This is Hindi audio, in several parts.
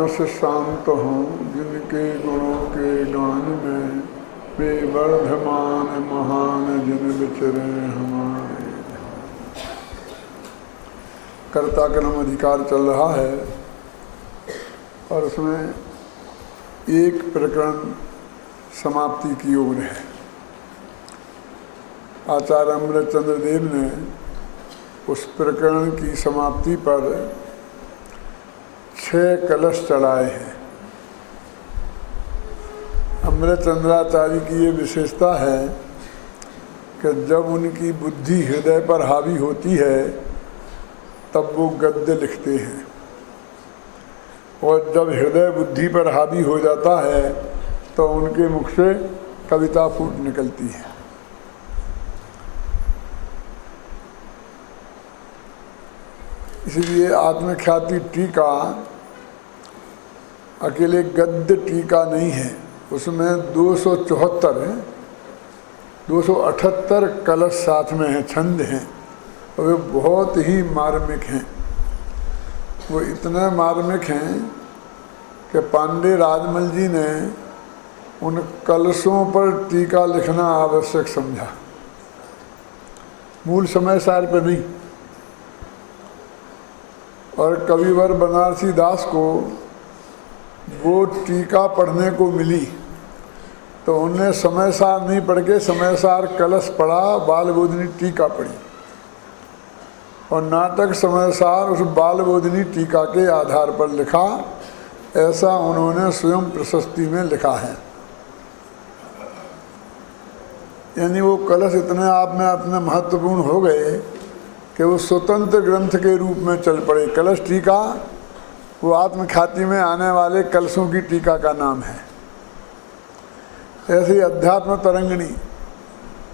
मानस शांत हों, जिनके गुणों के गान में वे वर्धमान महान जिन विचरे हमारे। कर्ता कर्म अधिकार चल रहा है और उसमें एक प्रकरण समाप्ति की ओर है। आचार्य अमृतचंद्र देव ने उस प्रकरण की समाप्ति पर 6 कलश चढ़ाए हैं। अमृतचंद्राचार्य की ये विशेषता है कि जब उनकी बुद्धि हृदय पर हावी होती है तब वो गद्य लिखते हैं, और जब हृदय बुद्धि पर हावी हो जाता है तो उनके मुख से कविता फूट निकलती है। इसलिए आत्मख्याति टीका अकेले गद्य टीका नहीं है, उसमें 278 कलश साथ में हैं, छंद हैं, और वे बहुत ही मार्मिक हैं। वो इतने मार्मिक हैं कि पांडे राजमल जी ने उन कलशों पर टीका लिखना आवश्यक समझा, मूल समय सार पर नहीं। और कविवर बनारसी दास को वो टीका पढ़ने को मिली तो उन्हें समय सार नहीं पढ़ के समय सार कलश पढ़ा, बाल बोधनी टीका पढ़ी, और नाटक समय सार उस बाल बोधनी टीका के आधार पर लिखा। ऐसा उन्होंने स्वयं प्रशस्ति में लिखा है। यानी वो कलश इतने आप में अपने महत्वपूर्ण हो गए कि वो स्वतंत्र ग्रंथ के रूप में चल पड़े। कलश टीका वो आत्मख्याति में आने वाले कलशों की टीका का नाम है। ऐसे अध्यात्म तरंगिणी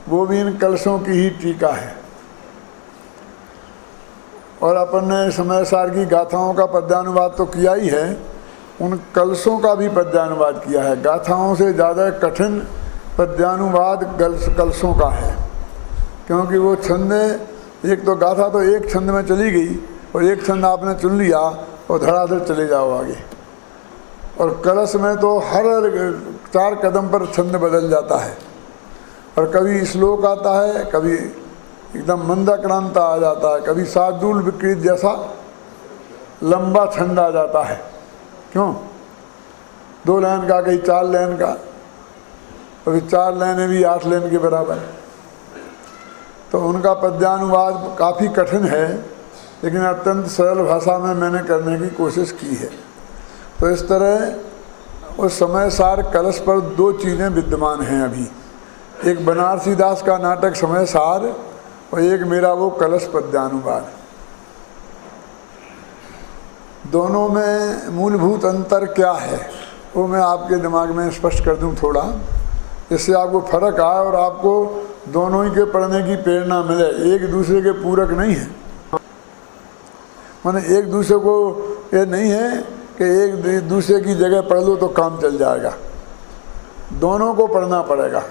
वो भी इन कलशों की ही टीका है। और अपन ने समय सार की गाथाओं का पद्यानुवाद तो किया ही है, उन कलशों का भी पद्यानुवाद किया है। गाथाओं से ज़्यादा कठिन पद्यानुवाद कलशों का है, क्योंकि वो छंद, एक तो गाथा तो एक छंद में चली गई और एक छंद आपने चुन लिया और धड़ाधड़ चले जाओ आगे। और कलश में तो हर 4 कदम पर छंद बदल जाता है, और कभी श्लोक आता है, कभी एकदम मंदाक्रांता आ जाता है, कभी शार्दूल विकृत जैसा लंबा छंद आ जाता है। क्यों? 2 लाइन का, कहीं 4 लाइन का, कभी 4 लाइनें भी 8 लाइन के बराबर। तो उनका पद्यानुवाद काफ़ी कठिन है, लेकिन अत्यंत सरल भाषा में मैंने करने की कोशिश की है। तो इस तरह उस समय सार कलश पर 2 चीज़ें विद्यमान हैं अभी। एक बनारसी दास का नाटक समय सार और एक मेरा वो कलश पद्यानुवाद। दोनों में मूलभूत अंतर क्या है वो मैं आपके दिमाग में स्पष्ट कर दूं थोड़ा, इससे आपको फर्क आए और आपको दोनों ही के पढ़ने की प्रेरणा मिले। एक दूसरे के पूरक नहीं है, माने एक दूसरे को ये नहीं है कि एक दूसरे की जगह पढ़ लो तो काम चल जाएगा, दोनों को पढ़ना पड़ेगा।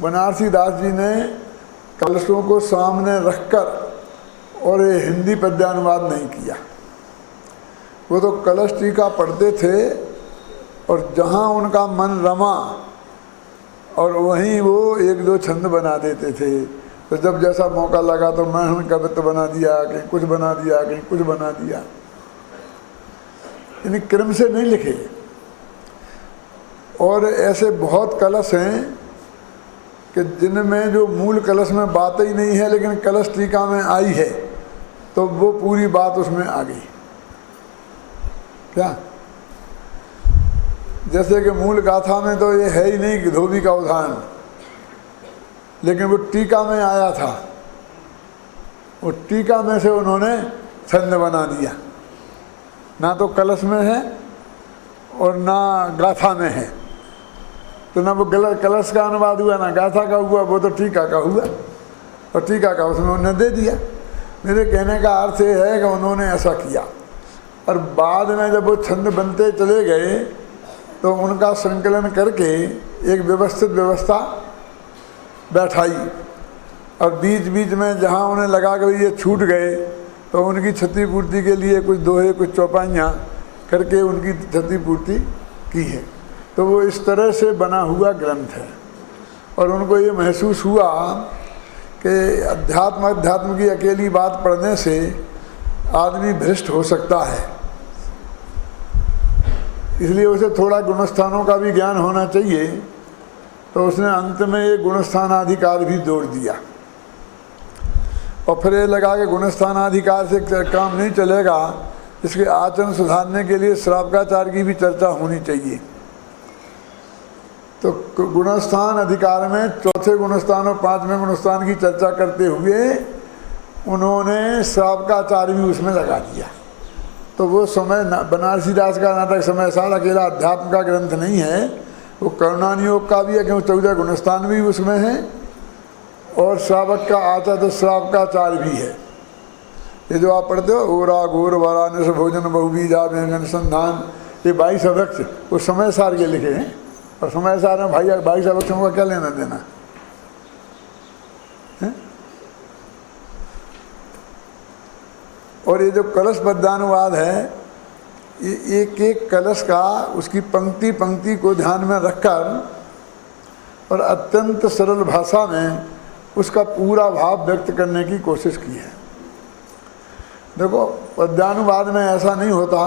बनारसी दास जी ने कलशों को सामने रखकर और ये हिंदी पद्यानुवाद नहीं किया। वो तो कलश टीका पढ़ते थे और जहाँ उनका मन रमा और वहीं वो 1-2 छंद बना देते थे। तो जब जैसा मौका लगा तो मैं कवित्व बना दिया, कहीं कुछ बना दिया, कहीं कुछ बना दिया। यानी क्रम से नहीं लिखे। और ऐसे बहुत कलश हैं कि जिनमें जो मूल कलश में बात ही नहीं है, लेकिन कलश टीका में आई है तो वो पूरी बात उसमें आ गई। क्या? जैसे कि मूल गाथा में तो ये है ही नहीं कि धोबी का उदाहरण, लेकिन वो टीका में आया था। वो टीका में से उन्होंने छंद बना दिया। ना तो कलश में है और ना गाथा में है, तो ना वो कलश का अनुवाद हुआ ना गाथा का हुआ, वो तो टीका का हुआ। और टीका का उसमें उन्होंने दे दिया। मेरे कहने का अर्थ ये है कि उन्होंने ऐसा किया। और बाद में जब वो छंद बनते चले गए तो उनका संकलन करके एक व्यवस्थित व्यवस्था बैठाई, और बीच बीच में जहाँ उन्हें लगा कि ये छूट गए तो उनकी क्षतिपूर्ति के लिए कुछ दोहे, कुछ चौपाइयाँ करके उनकी क्षतिपूर्ति की है। तो वो इस तरह से बना हुआ ग्रंथ है। और उनको ये महसूस हुआ कि अध्यात्म की अकेली बात पढ़ने से आदमी भ्रष्ट हो सकता है, इसलिए उसे थोड़ा गुणस्थानों का भी ज्ञान होना चाहिए। तो उसने अंत में ये गुणस्थानाधिकार भी जोड़ दिया। और फिर ये लगा कि गुणस्थानाधिकार से काम नहीं चलेगा, इसके आचरण सुधारने के लिए श्रावकाचार की भी चर्चा होनी चाहिए। तो गुणस्थान अधिकार में चौथे गुणस्थान और पांचवें गुणस्थान की चर्चा करते हुए उन्होंने श्रावकाचार भी उसमें लगा दिया। तो वो समय बनारसी दास का नाटक समय सार अकेला अध्यात्म का ग्रंथ नहीं है, वो करुणानियोग का भी है, क्योंकि 14 गुणस्थान भी उसमें है और श्रावक का आचार तो श्रावकाचार भी है। ये जो आप पढ़ते हो ओरा घोर वाराणस भोजन बहुबीजा व्यंजन संधान, ये 22 अवक्ष वो समय सार के लिखे हैं। और समय सार में 22 अवक्षों का क्या लेना देना है? और ये जो कलश पद्यानुवाद है, ये एक एक कलश का उसकी पंक्ति पंक्ति को ध्यान में रखकर और अत्यंत सरल भाषा में उसका पूरा भाव व्यक्त करने की कोशिश की है। देखो पद्यानुवाद में ऐसा नहीं होता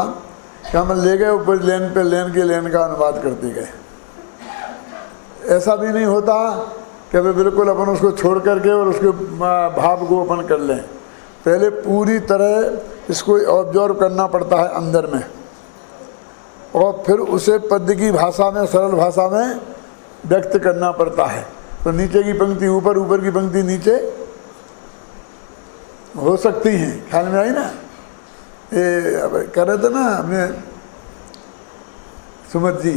कि हम ले गए ऊपर लेन पे लेन के लेन का अनुवाद करते गए। ऐसा भी नहीं होता कि वे बिल्कुल अपन उसको छोड़ करके और उसके भाव को अपन कर लें। पहले पूरी तरह इसको ऑब्जर्व करना पड़ता है अंदर में, और फिर उसे पद्य की भाषा में सरल भाषा में व्यक्त करना पड़ता है। तो नीचे की पंक्ति ऊपर, ऊपर की पंक्ति नीचे हो सकती हैं। ख्याल में आई ना? ये कह रहे थे ना हमने सुमत जी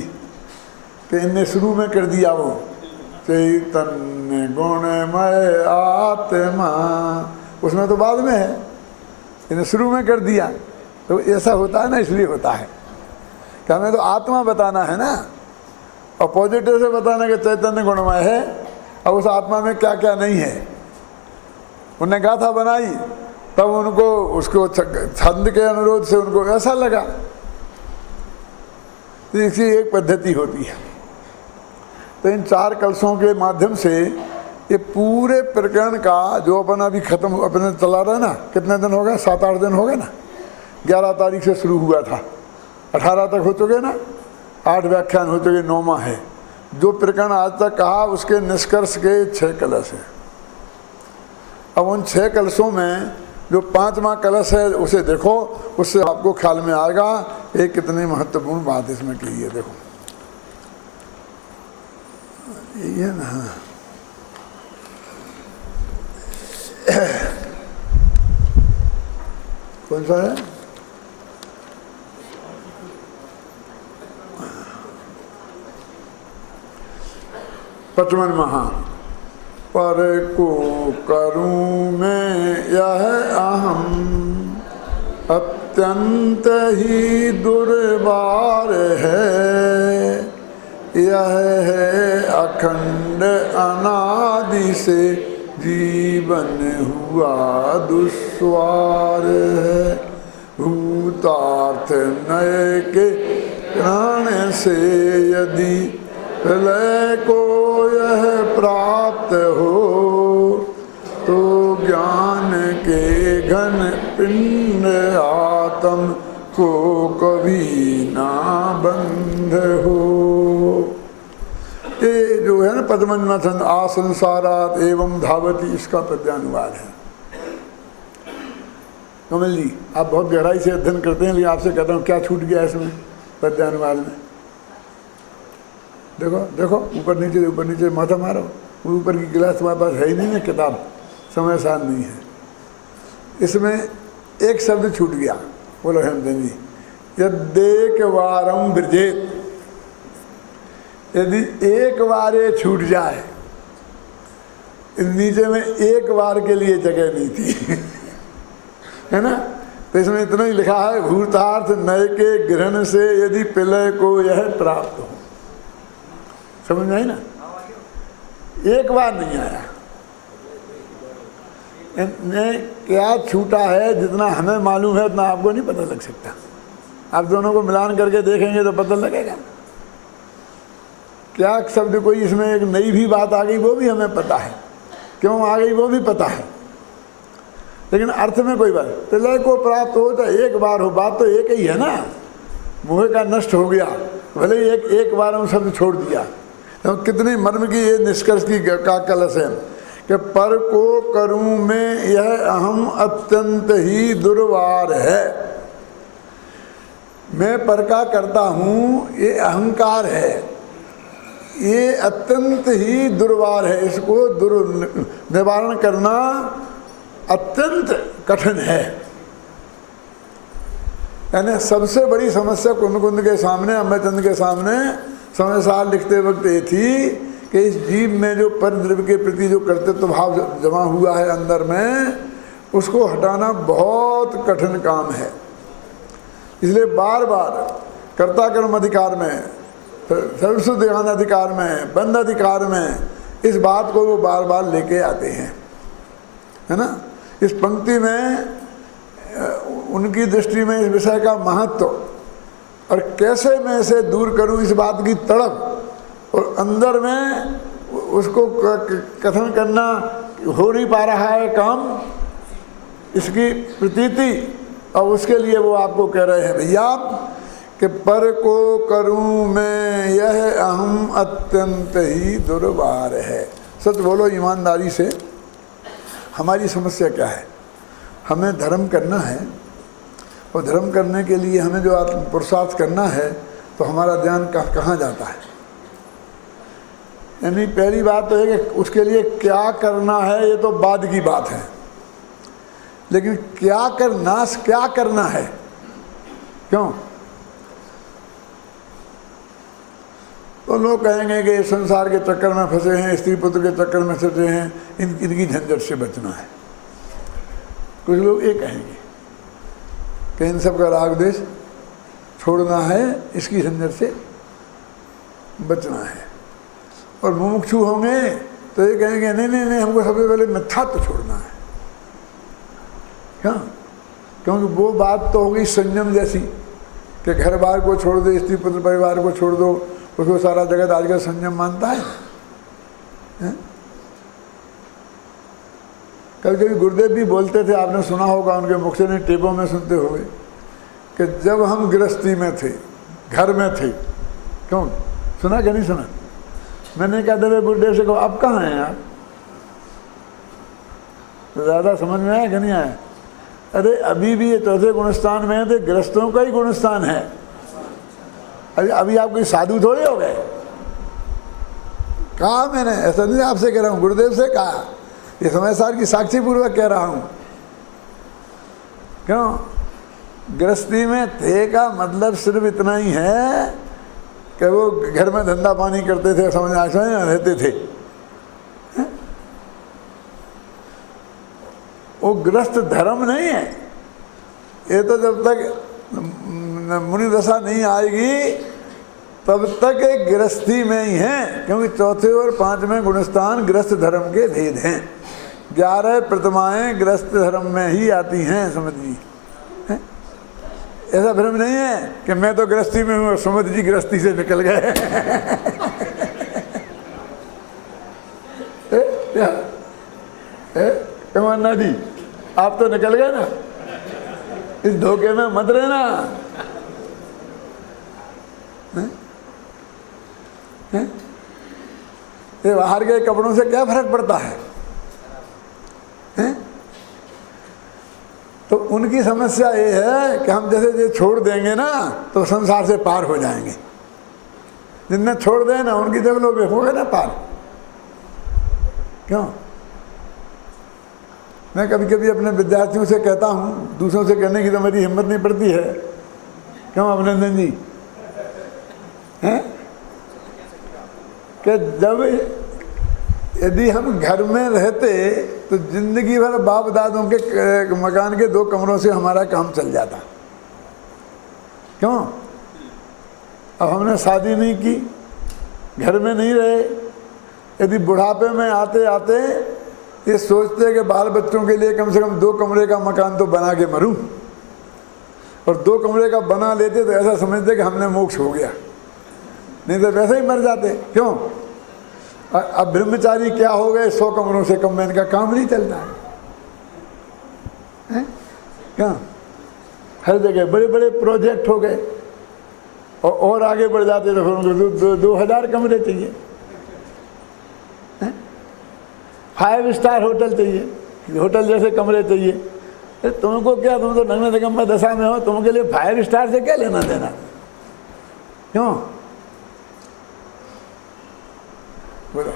कि इनने शुरू में कर दिया वो चैतन्य गुणमय आत्मा, उसमें तो बाद में है, इन्हें शुरू में कर दिया। तो ऐसा होता है ना, इसलिए होता है कि हमें तो आत्मा बताना है ना, और पॉजिटिव से बताना कि चैतन्य गुणमय है। अब उस आत्मा में क्या क्या नहीं है, उन्हें गाथा बनाई तब उनको उसको छंद के अनुरोध से उनको ऐसा लगा। तो इसकी एक पद्धति होती है। तो इन 4 कलशों के माध्यम से ये पूरे प्रकरण का जो अपन अभी खत्म अपने चला रहे ना, कितने दिन हो गए? 7-8 दिन हो गए ना। 11 तारीख से शुरू हुआ था, 18 तक हो चुके ना, 8 व्याख्यान हो चुके, 9वां है। जो प्रकरण आज तक कहा उसके निष्कर्ष के 6 कलश है। अब उन 6 कलशों में जो 5वां कलश है उसे देखो, उससे आपको ख्याल में आएगा एक कितनी महत्वपूर्ण बात इसमें कही है। देखो ये ना कौन सा है? पचमन महा पर को करूं मैं यह अहम, अत्यंत ही दुर्बार है। यह है अखंड अनादि से जीवन हुआ दुश्वार है। भूतार्थ नय के प्राण से यदि प्रलय को यह प्राप्त हो, तो ज्ञान के घन पिंड आत्म को कभी ना बंध हो। ये जो है ना पद्मन्ना छंद आसंसारात एवं धावती, इसका पद्यानुवाद है। कमल जी आप बहुत गहराई से अध्ययन करते हैं, लेकिन आपसे कहता हूँ क्या छूट गया इसमें पद्यानुवाद में? देखो देखो ऊपर नीचे माथा मारो। ऊपर की गिलास तुम्हारे पास है ही नहीं ना, किताब समय सार नहीं है। इसमें एक शब्द छूट गया। बोलो हेमचंद जी, यदेक वारम ब्रजेत, यदि एक बार ये छूट जाए, नीचे में एक बार के लिए जगह नहीं थी है ना। तो इसमें इतना ही लिखा है, भूतार्थ नय के ग्रहण से यदि प्रलय को यह प्राप्त हो। समझ में आई ना? एक बार नहीं आया। इनमें क्या छूटा है जितना हमें मालूम है उतना आपको नहीं पता लग सकता। आप दोनों को मिलान करके देखेंगे तो पता लगेगा। क्या शब्द कोई इसमें एक नई भी बात आ गई वो भी हमें पता है, क्यों आ गई वो भी पता है, लेकिन अर्थ में कोई बात। प्रलय को प्राप्त हो तो एक बार हो, बात तो एक ही है ना। मोह का नष्ट हो गया, भले ही एक बार हम शब्द छोड़ दिया। तो कितनी मर्म की ये निष्कर्ष की का कलश है कि पर को करूं मैं यह अहम अत्यंत ही दुर्वार है। मैं पर का करता हूँ, ये अहंकार है, ये अत्यंत ही दुर्वार है। इसको निवारण करना अत्यंत कठिन है। यानी सबसे बड़ी समस्या कुंद के सामने, अम्बेचंद के सामने समय साल लिखते वक्त ये थी कि इस जीव में जो परद्रव्य के प्रति जो कर्तृत्व भाव जमा हुआ है अंदर में, उसको हटाना बहुत कठिन काम है। इसलिए बार बार कर्ता कर्म अधिकार में, सर्वस्व ध्यान अधिकार में, बंध अधिकार में इस बात को वो बार बार लेके आते हैं, है ना। इस पंक्ति में उनकी दृष्टि में इस विषय का महत्व और कैसे मैं इसे दूर करूं, इस बात की तड़प, और अंदर में उसको कथन करना हो नहीं पा रहा है काम, इसकी प्रतीति, और उसके लिए वो आपको कह रहे हैं भैया कि पर को करूं मैं यह अहम अत्यंत ही दुर्वार है। सच बोलो ईमानदारी से, हमारी समस्या क्या है? हमें धर्म करना है, और धर्म करने के लिए हमें जो पुरुषार्थ करना है, तो हमारा ध्यान कहाँ जाता है? यानी पहली बात तो है कि उसके लिए क्या करना है, ये तो बाद की बात है, लेकिन क्या करना है? क्यों? तो लोग कहेंगे कि संसार के चक्कर में फंसे हैं, स्त्री पुत्र के चक्कर में फंसे हैं, इनकी झंझट से बचना है। कुछ लोग ये कहेंगे कि इन सब का राग द्वेष छोड़ना है, इसकी झंझट से बचना है। और मुमुक्षु होंगे तो ये कहेंगे नहीं, हमको सबसे पहले मिथ्यात्व छोड़ना है। क्यों? क्योंकि वो बात तो होगी संयम जैसी कि घर बार को छोड़ दो, स्त्री पुत्र परिवार को छोड़ दो, उसको सारा जगत आजकल संयम मानता है। कभी कभी गुरुदेव भी बोलते थे, आपने सुना होगा, उनके मुख से नहीं टेपों में सुनते हुए, कि जब हम गृहस्थी में थे, घर में थे। क्यों? सुना क्या नहीं सुना? मैंने कहा था गुरुदेव से, कहो अब कहाँ हैं आप? तो ज़्यादा समझ में आया कि नहीं आया? अरे अभी भी ये चौथे गुणस्थान में है, तो गृहस्थों का ही गुणस्थान है। अभी आप कोई साधु थोड़े हो गए। कहा मैंने, ऐसा नहीं आपसे कह रहा हूँ, गुरुदेव से कहा, ये समय सार की साक्षी पूर्वक कह रहा हूँ। क्यों? गृहस्थी में थे का मतलब सिर्फ इतना ही है कि वो घर में धंधा पानी करते थे, समझ रहते थे। वो गृहस्थ धर्म नहीं है। ये तो जब तक मुनि दशा नहीं आएगी तब तक एक गृहस्थी में ही है, क्योंकि चौथे और पांचवें गुणस्थान गृहस्थ धर्म के भेद हैं। 11 प्रतिमाएं गृहस्थ धर्म में ही आती हैं, समझिए। ऐसा भ्रम नहीं है कि मैं तो गृहस्थी में हूँ और सुमत जी गृहस्थी से निकल गए। कमाना जी, आप तो निकल गए ना, इस धोखे में मत रहना। ये बाहर के कपड़ों से क्या फर्क पड़ता है? तो उनकी समस्या ये है कि हम जैसे ये छोड़ देंगे ना तो संसार से पार हो जाएंगे। जिनने छोड़ दें ना उनकी जब लोग हो गए ना पार। क्यों? मैं कभी कभी अपने विद्यार्थियों से कहता हूँ, दूसरों से कहने की तो मेरी हिम्मत नहीं पड़ती है। क्यों अभिनंदन जी? हैं कि जब यदि हम घर में रहते तो जिंदगी भर बाप दादों के मकान के 2 कमरों से हमारा काम चल जाता। क्यों? अब हमने शादी नहीं की, घर में नहीं रहे, यदि बुढ़ापे में आते आते ये सोचते कि बाल बच्चों के लिए कम से कम 2 कमरे का मकान तो बना के मरूं, और 2 कमरे का बना लेते तो ऐसा समझते कि हमने मोक्ष हो गया, नहीं तो वैसे ही मर जाते। क्यों? अब ब्रह्मचारी क्या हो गए, 100 कमरों से कम में इनका काम नहीं चलता है? क्या हर जगह बड़े बड़े प्रोजेक्ट हो गए, और आगे बढ़ जाते तो फिर उनको 2000 कमरे चाहिए, 5 स्टार होटल चाहिए, होटल जैसे कमरे चाहिए। तुमको क्या, तुम तो नग्न दिगंबर दशा में हो, तुमके लिए 5 स्टार से क्या लेना देना? क्यों बोलो?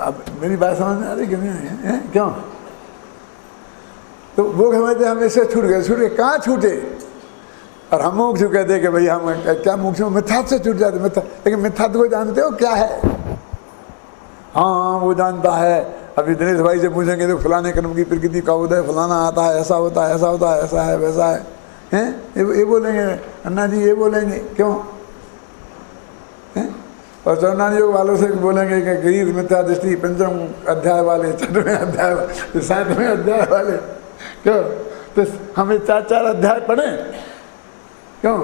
अब मेरी बात समझ में आ रही कि नहीं है? क्यों? तो वो समझते हम इससे छूट गए, कहाँ छूटे? और हम मोक्ष कहते कि भाई हम क्या मोक्ष में मिथ्यात्व से छूट जाते, लेकिन मिथ्यात्व को जानते हो क्या है? हाँ वो जानता है। अभी दिनेश भाई से पूछेंगे तो फलाने कर्म की प्रकृति का उदय फलाना आता है, ऐसा होता है, ऐसा होता है, ऐसा है, वैसा है, हैं? ये बोलेंगे अन्ना जी, ये बोलेंगे। क्यों? हैं? और चौनानी योग वालों से बोलेंगे कि गरीब मिथ्या दृष्टि 5वें अध्याय वाले, 6वें अध्याय वाले, 7वें अध्याय वाले। क्यों? तो हमें 4 अध्याय पढ़े। क्यों?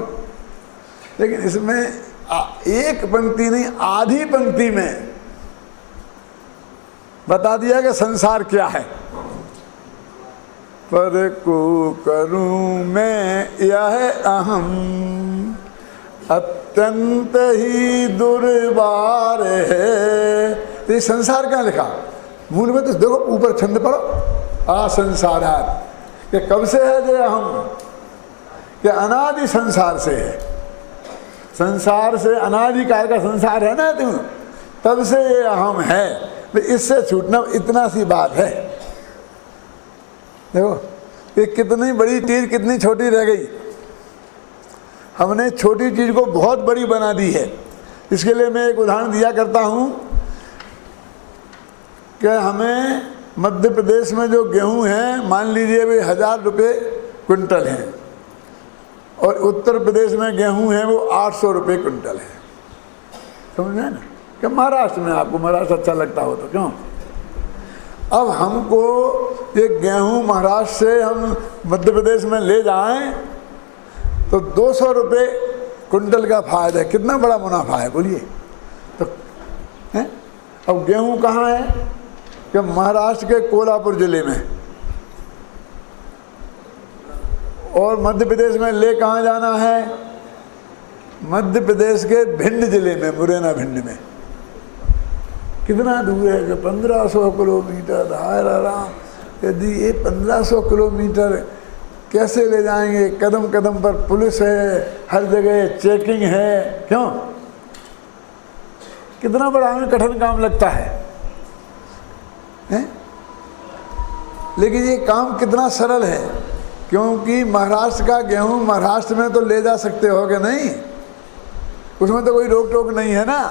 लेकिन इसमें एक पंक्ति नहीं, आधी पंक्ति में बता दिया कि संसार क्या है। पर को करूं मैं यह अहम, अत्यंत ही दुर्बार है। तो ये संसार क्या लिखा? मूल में तो देखो ऊपर छंद पढ़ो, असंसारात, कि कब से है ये अहम? कि अनादि संसार से है। संसार से अनादिकाल का संसार है ना तुम, तब से ये अहम है। तो इससे छूटना इतना सी बात है। देखो ये कितनी बड़ी चीज कितनी छोटी रह गई। हमने छोटी चीज को बहुत बड़ी बना दी है। इसके लिए मैं एक उदाहरण दिया करता हूं कि हमें मध्य प्रदेश में जो गेहूं है, मान लीजिए वे 1000 रुपये क्विंटल हैं, और उत्तर प्रदेश में गेहूं है वो 800 रुपये क्विंटल है। समझ में ना? कि महाराष्ट्र में, आपको महाराष्ट्र अच्छा लगता हो तो क्यों? अब हमको ये गेहूं महाराष्ट्र से हम मध्य प्रदेश में ले जाएं तो 200 रुपये क्विंटल का फायदा है। कितना बड़ा मुनाफा है बोलिए तो है? अब गेहूं कहाँ है? कि महाराष्ट्र के कोल्हापुर जिले में, और मध्य प्रदेश में ले कहाँ जाना है? मध्य प्रदेश के भिंड जिले में, मुरैना भिंड में। कितना दूर है? कि 1500 किलोमीटर। हाय राम, यदि ये 1500 किलोमीटर कैसे ले जाएंगे? कदम कदम पर पुलिस है, हर जगह चेकिंग है। क्यों? कितना बड़ा हमें कठिन काम लगता है, हैं? लेकिन ये काम कितना सरल है, क्योंकि महाराष्ट्र का गेहूं महाराष्ट्र में तो ले जा सकते हो कि नहीं, उसमें तो कोई रोक टोक नहीं है ना।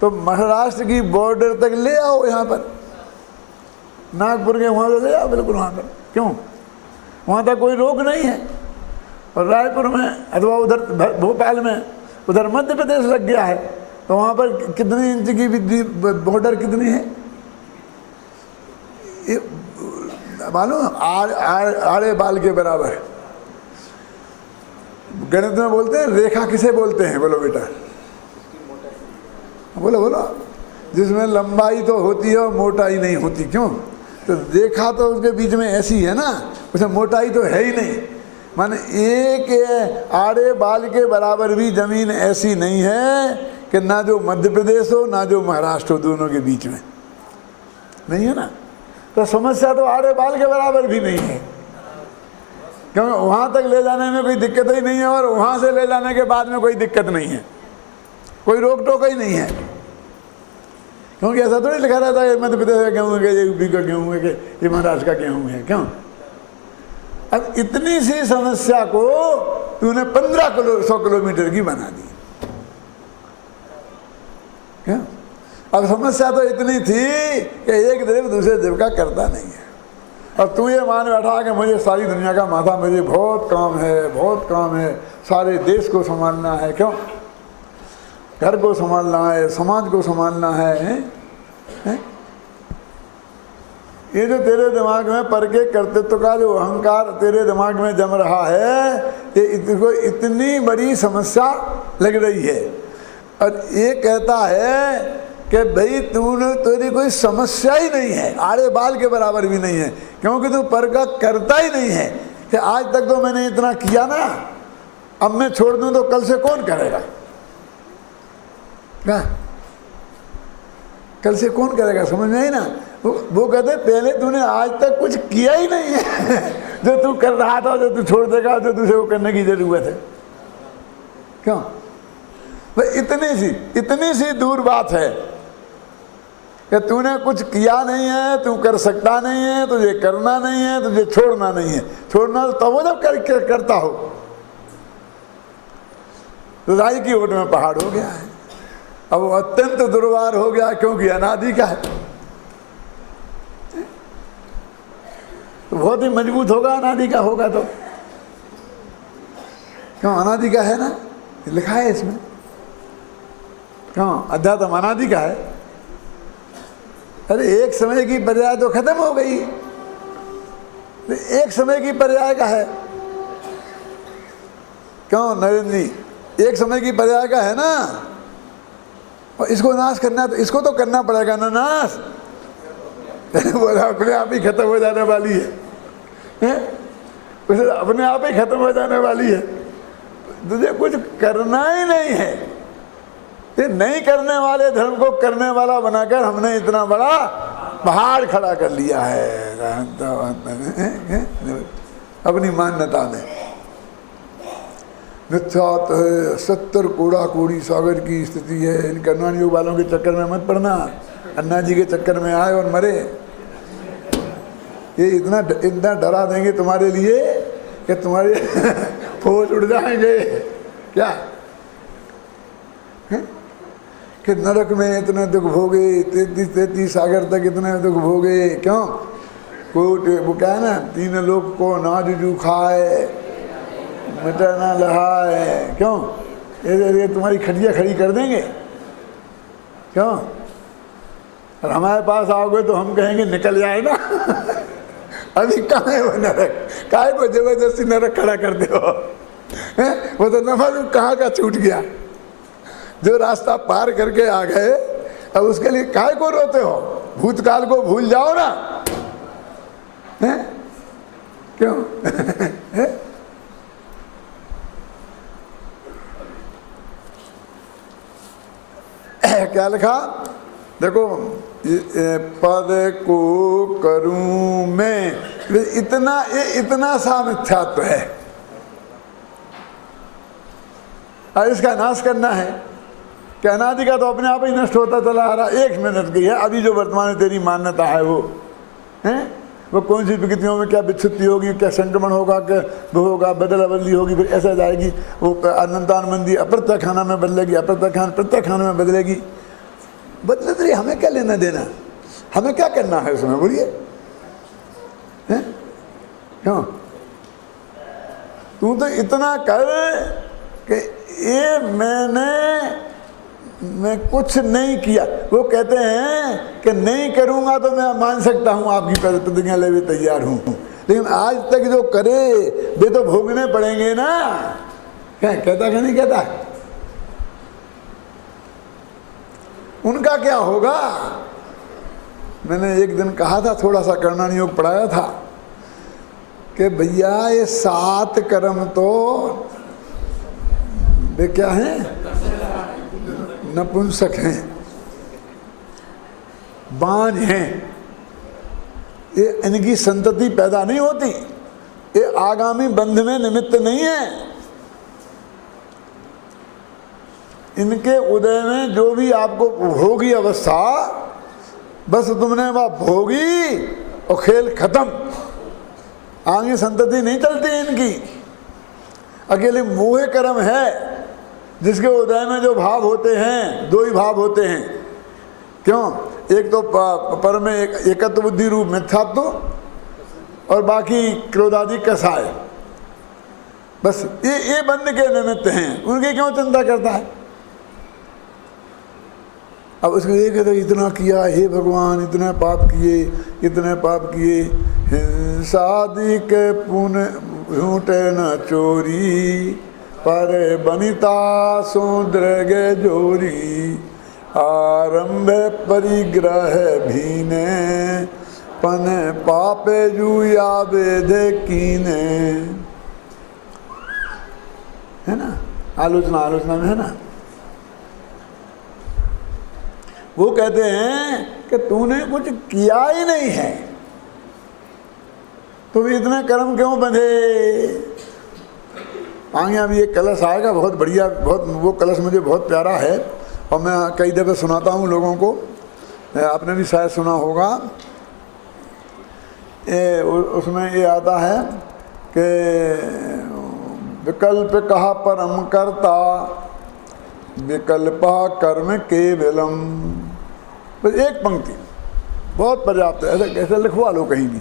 तो महाराष्ट्र की बॉर्डर तक ले आओ, यहाँ पर नागपुर के वहाँ से ले आओ, बिल्कुल वहाँ पर। क्यों? वहाँ तक कोई रोक नहीं है। और रायपुर में अथवा उधर भोपाल में, उधर मध्य प्रदेश लग गया है, तो वहाँ पर कितनी इंच की बॉर्डर कितनी है ये मालूम? आड़े बाल के बराबर है। गणित में बोलते हैं रेखा किसे बोलते हैं? बोलो बेटा, बोलो बोलो। जिसमें लंबाई तो होती है और मोटाई नहीं होती। क्यों? तो रेखा तो उसके बीच में ऐसी है ना, उसमें मोटाई तो है ही नहीं। माने एक आड़े बाल के बराबर भी जमीन ऐसी नहीं है कि ना जो मध्य प्रदेश हो ना जो महाराष्ट्र हो, दोनों के बीच में नहीं है ना। तो समस्या तो आड़े बाल के बराबर भी नहीं है, क्योंकि वहाँ तक ले जाने में कोई दिक्कत ही नहीं है, और वहाँ से ले जाने के बाद में कोई दिक्कत नहीं है, कोई रोक टोक ही नहीं है। क्योंकि ऐसा थोड़ी लिखा रहता है मध्य प्रदेश का गेहूँ है, यूपी का गेहूँ है, कि ये महाराष्ट्र का गेहूँ है। क्यों? अब इतनी सी समस्या को तूने 1500 किलोमीटर की बना दी। क्यों? अब समस्या तो इतनी थी कि एक देव दूसरे देव का करता नहीं है, और तू ये मान बैठा कि मुझे सारी दुनिया का माथा, मुझे बहुत काम है, बहुत काम है, सारे देश को संभालना है। क्यों? घर को संभालना है, समाज को संभालना है, है? ये जो तेरे दिमाग में पर के कर्तृत्व का जो अहंकार तेरे दिमाग में जम रहा है, ये इतनी बड़ी समस्या लग रही है। और ये कहता है कि भाई तूने, तेरी कोई समस्या ही नहीं है, आड़े बाल के बराबर भी नहीं है, क्योंकि तू पर का करता ही नहीं है कि आज तक तो मैंने इतना किया ना, अब मैं छोड़ दूं तो कल से कौन करेगा? क्या कल से कौन करेगा? समझ में आई ना? वो कहते पहले तूने आज तक कुछ किया ही नहीं है जो तू कर रहा था, जो तू छोड़ देगा, जो तुझे वो करने की जरूरत है। क्यों भाई? इतनी सी दूर बात है कि तूने कुछ किया नहीं है, तू कर सकता नहीं है, तुझे करना नहीं है, तुझे छोड़ना नहीं है। छोड़ना तो तब वो जब करता हो। तो राई की ओट में पहाड़ हो गया है, अब वो अत्यंत दुर्वार हो गया, क्योंकि अनादि का है। तो बहुत ही मजबूत होगा, अनादि का होगा तो। क्यों? अनादि का है ना, लिखा है इसमें। क्यों? अध्यात्म अनादि का है। अरे एक समय की पर्याय तो खत्म हो गई, एक समय की पर्याय का है। क्यों नरेंद्र जी? एक समय की पर्याय का है ना, और इसको नाश करना, तो इसको तो करना पड़ेगा ना नाश। बोला अपने आप ही खत्म हो जाने वाली है, उसे अपने आप ही खत्म हो जाने वाली है। तुझे कुछ करना ही नहीं है। ये नहीं करने वाले धर्म को करने वाला बनाकर हमने इतना बड़ा पहाड़ खड़ा कर लिया है अपनी मान्यता में। मिथ्यात है, 70 कोड़ा कोड़ी सागर की स्थिति है। इन कर्णान योग वालों के चक्कर में मत पड़ना, अन्ना जी के चक्कर में आए और मरे। ये इतना डरा देंगे तुम्हारे लिए कि तुम्हारे फोज उड़ जाएंगे। क्या है? कि नरक में इतने दुख भोगे, 33 सागर तक इतने दुख भोगे। क्यों? वो क्या है ना, 3 लोग को ना जुजू खाए, मिटा ना लहाए। क्यों? ये तुम्हारी खटिया खड़ी कर देंगे। क्यों? और हमारे पास आओगे तो हम कहेंगे निकल जाए ना अभी कहाँ है वो नरक? काहे को जबरदस्ती नरक खड़ा करते हो? वो तो न मालूम कहाँ का छूट गया। जो रास्ता पार करके आ गए, अब उसके लिए काहे को रोते हो? भूतकाल को भूल जाओ ना। हैं? क्यों? क्या लिखा देखो, पद को करूं मैं, इतना सा मिथ्यात्व है और इसका नाश करना है। कि अनादि का तो अपने आप ही नष्ट होता चला आ रहा। 1 मिनट की है अभी जो वर्तमान में तेरी मान्यता है, वो है वो कौन सी विकृतियों में क्या विच्छुत्ति होगी, क्या संक्रमण होगा, क्या वो होगा, बदला बदली होगी, फिर ऐसा जाएगी। वो अनंतानबंदी अप्रत्यय खाना में बदलेगी, प्रत्यय खाना में बदलेगी। बदले तो हमें क्या लेना देना? हमें क्या करना है उसमें? बोलिए। क्यों? तू तो इतना कर कि ये मैं कुछ नहीं किया। वो कहते हैं कि नहीं करूंगा तो मैं मान सकता हूं, आपकी प्रतिज्ञा ले भी तैयार हूं, लेकिन आज तक जो करे वे तो भोगने पड़ेंगे ना। क्या कहता कि नहीं कहता? उनका क्या होगा? मैंने एक दिन कहा था, थोड़ा सा कर्णन योग पढ़ाया था कि भैया ये 7 कर्म तो वे क्या हैं? नपुंसक हैं, बांझ हैं। ये इनकी संतति पैदा नहीं होती, ये आगामी बंध में निमित्त नहीं है। इनके उदय में जो भी आपको भोगी अवस्था, बस तुमने वह भोगी और खेल खत्म। आगे संतति नहीं चलती इनकी। अकेले मोह कर्म है जिसके उदय में जो भाव होते हैं, 2 ही भाव होते हैं। क्यों? एक तो पर में एकत्व बुद्धि रूप मिथ्यात्व और बाकी क्रोधादि कसाय। बस ये बंद के निमित्त हैं। उनकी क्यों चिंता करता है? अब उसको ये कहते इतना किया, हे भगवान इतने पाप किए, इतने पाप किए, हिंसादि के पुण्य झूठे न चोरी, पर बनिता सुद्रगे जोरी, आरंभ परिग्रह भीने, पन पापे जुया वेदे कीने। है ना, आलोचना आलोचना में है ना। वो कहते हैं कि तूने कुछ किया ही नहीं है तो भी इतने कर्म क्यों बंधे। आगे अभी एक कलश आएगा बहुत बढ़िया, बहुत वो कलश मुझे बहुत प्यारा है और मैं कई दफ़े सुनाता हूँ लोगों को, आपने भी शायद सुना होगा। उसमें ये आता है कि विकल्प कहा परम कर्ता, विकल्पा कर्म केवलम। बस एक पंक्ति बहुत पर्याप्त है, ऐसे कैसे लिखवा लो कहीं भी।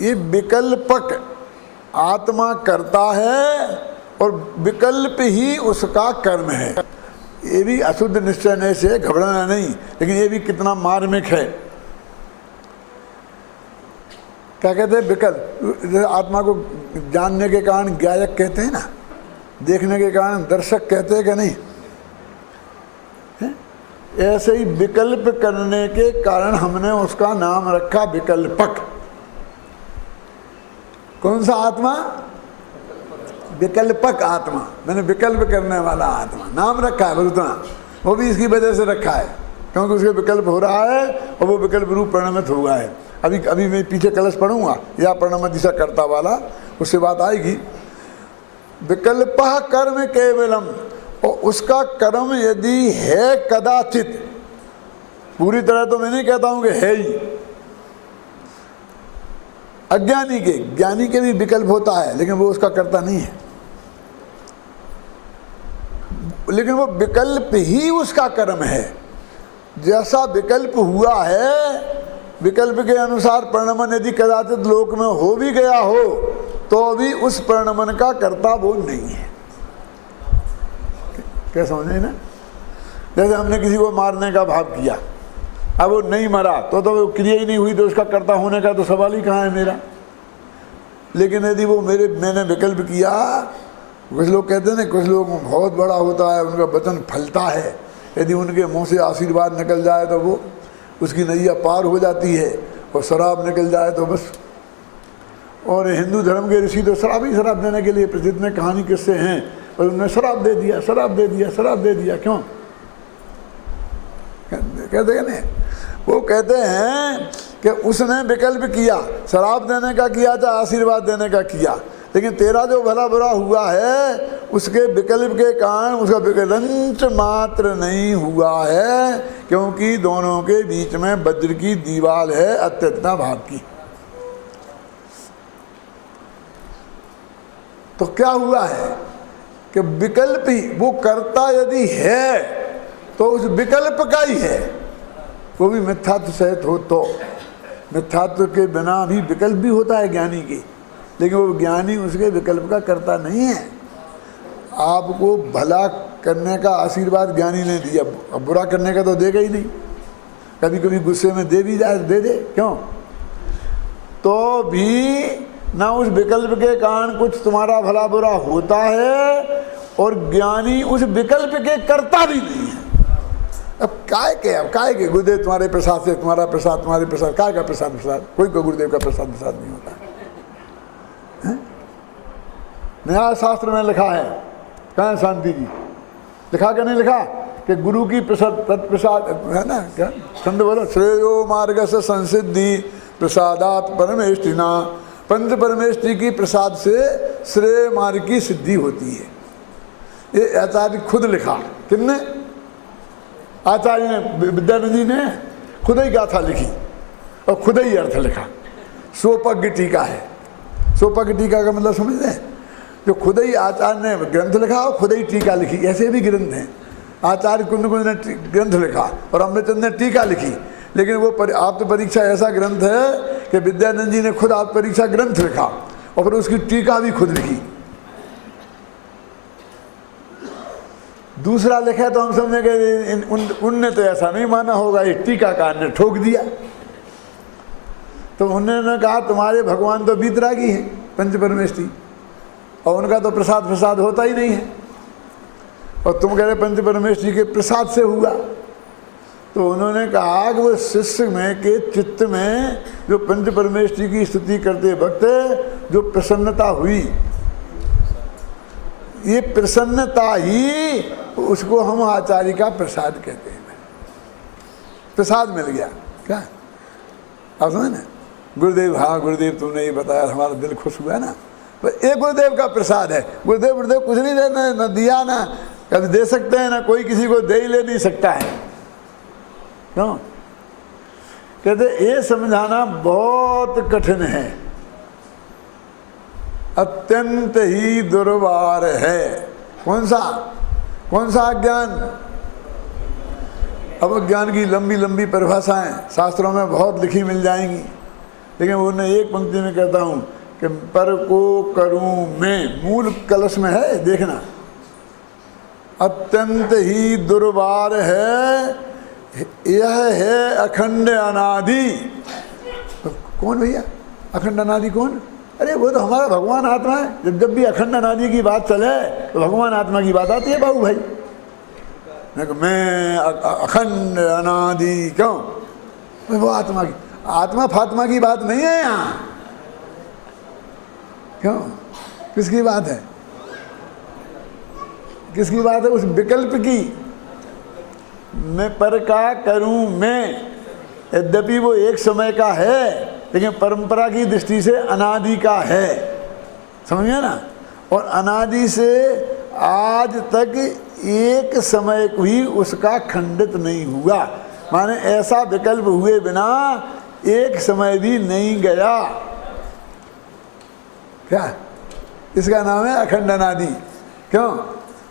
ये विकल्पक आत्मा करता है और विकल्प ही उसका कर्म है। ये भी अशुद्ध निश्चय से घबराना नहीं, लेकिन ये भी कितना मार्मिक है। क्या कहते हैं विकल्प, आत्मा को जानने के कारण ज्ञायक कहते हैं ना, देखने के कारण दर्शक कहते हैं कि नहीं है? ऐसे ही विकल्प करने के कारण हमने उसका नाम रखा विकल्पक। कौन सा आत्मा? विकल्पक आत्मा, मैंने विकल्प करने वाला आत्मा नाम रखा है, बस उतना। वो भी इसकी वजह से रखा है क्योंकि उसके विकल्प हो रहा है और वो विकल्प रूप परिणमित हुआ है। अभी मैं पीछे कलश पढ़ूंगा या परिणमति सा करता वाला, उससे बात आएगी। विकल्प कर्म केवलम, और उसका कर्म यदि है कदाचित, पूरी तरह तो मैं नहीं कहता हूं कि है ही। अज्ञानी के, ज्ञानी के भी विकल्प होता है लेकिन वो उसका कर्ता नहीं है, लेकिन वो विकल्प ही उसका कर्म है। जैसा विकल्प हुआ है, विकल्प के अनुसार परिणमन यदि कदाचित लोक में हो भी गया हो तो भी उस परिणमन का कर्ता वो नहीं है। क्या समझे ना? जैसे हमने किसी को मारने का भाव किया, अब वो नहीं मरा तो वो क्रिया ही नहीं हुई, तो उसका कर्ता होने का तो सवाल ही कहाँ है मेरा। लेकिन यदि वो मैंने विकल्प किया, कुछ लोग कहते हैं ना, कुछ लोग बहुत बड़ा होता है, उनका वचन फलता है, यदि उनके मुंह से आशीर्वाद निकल जाए तो वो उसकी नैया पार हो जाती है, और शराब निकल जाए तो बस। और हिंदू धर्म के ऋषि तो शराब ही शराब देने के लिए प्रसिद्ध में कहानी किससे हैं, और उन्होंने शराब दे दिया, शराब दे दिया, शराब दे दिया। क्यों कहते हैं नहीं? वो कहते हैं कि उसने विकल्प किया, शराब देने का किया चाहे आशीर्वाद देने का किया, लेकिन तेरा जो भला बुरा हुआ है उसके विकल्प के कारण उसका विकल्प मात्र नहीं हुआ है, क्योंकि दोनों के बीच में वज्र की दीवार है अत्यंता भाव की। तो क्या हुआ है कि विकल्प ही वो कर्ता यदि है तो उस विकल्प का ही है, वो भी मिथ्यात्व सहित हो। तो मिथ्यात्व के बिना भी विकल्प भी होता है ज्ञानी की, लेकिन वो ज्ञानी उसके विकल्प का कर्ता नहीं है। आपको भला करने का आशीर्वाद ज्ञानी ने दिया, अब बुरा करने का तो देगा ही नहीं। कभी कभी गुस्से में दे भी जाए दे दे, क्यों? तो भी ना उस विकल्प के कारण कुछ तुम्हारा भला बुरा होता है, और ज्ञानी उस विकल्प के कर्ता भी नहीं है। अब काय के गुरुदेव तुम्हारे प्रसाद से, तुम्हारा प्रसाद तुम्हारे प्रसाद, काय का प्रसाद प्रसाद? कोई गुरुदेव का प्रसाद नहीं होता है। न्याय शास्त्र में लिखा है, कहाँ शांति जी लिखा क्या नहीं लिखा कि गुरु की प्रसाद तत्प्रसाद है ना, क्या छंद बोलो, श्रेयो मार्ग से संसिद्धि प्रसादात परमेष्टिना, पंच परमेष्टि की प्रसाद से श्रेय मार्ग की सिद्धि होती है। ये आचार्य खुद लिखा, किसने? आचार्य ने, विद्यानंद जी ने खुद ही गाथा लिखी और खुद ही अर्थ लिखा। सोपज्ञ टीका है, सोपज्ञ टीका का मतलब समझते हैं? जो खुद ही आचार्य ने ग्रंथ लिखा और खुद ही टीका लिखी। ऐसे भी ग्रंथ हैं, आचार्य कुंद ने ग्रंथ लिखा और अमृतचंद ने टीका लिखी, लेकिन वो आप्त परीक्षा ऐसा ग्रंथ है कि विद्यानंद जी ने खुद आप्त परीक्षा ग्रंथ लिखा और फिर उसकी टीका भी खुद लिखी। दूसरा लिखा तो हम समझेंगे उनने तो ऐसा नहीं माना होगा, ये टीकाकार ने ठोक दिया। तो उन्होंने कहा तुम्हारे भगवान तो बीतरागी हैं, पंच परमेष्ठी, और उनका तो प्रसाद प्रसाद होता ही नहीं है, और तुम कह रहे पंच परमेष्ठी के प्रसाद से हुआ। तो उन्होंने कहा कि वो शिष्य में के चित्त में जो पंच परमेष्ठी की स्तुति करते वक्त जो प्रसन्नता हुई, ये प्रसन्नता ही उसको हम आचार्य का प्रसाद कहते हैं। प्रसाद मिल गया क्या, आप समझ ना? गुरुदेव, हाँ गुरुदेव तुमने ये बताया, हमारा दिल खुश हुआ ना। तो एक गुरुदेव का प्रसाद है। गुरुदेव कुछ नहीं देना, न दिया ना कभी दे सकते हैं, ना कोई किसी को दे ही ले नहीं सकता है। क्यों? कहते ये समझाना बहुत कठिन है, अत्यंत ही दुर्वार है। कौन सा अज्ञान? अब अज्ञान की लंबी लंबी परिभाषाएं शास्त्रों में बहुत लिखी मिल जाएंगी, लेकिन उन्हें एक पंक्ति में कहता हूं कि पर को करूं मैं, मूल कलश में है, देखना। अत्यंत ही दुर्वार है, यह है अखंड अनादि। तो कौन भैया अखंड अनादि कौन? अरे वो तो हमारा भगवान आत्मा है। जब भी अखंड अनादि की बात चले तो भगवान आत्मा की बात आती है बाबू भाई। मैं अखंड अनादि, क्यों? वो आत्मा की, आत्मा फात्मा की बात नहीं है यहाँ। क्यों? किसकी बात है? किसकी बात है? उस विकल्प की। मैं पर का करूं मैं, यद्यपि वो एक समय का है, लेकिन परंपरा की दृष्टि से अनादि का है। समझिए ना? और अनादि से आज तक एक समय भी उसका खंडित नहीं हुआ, माने ऐसा विकल्प हुए बिना एक समय भी नहीं गया। क्या? इसका नाम है अखंड अनादि। क्यों?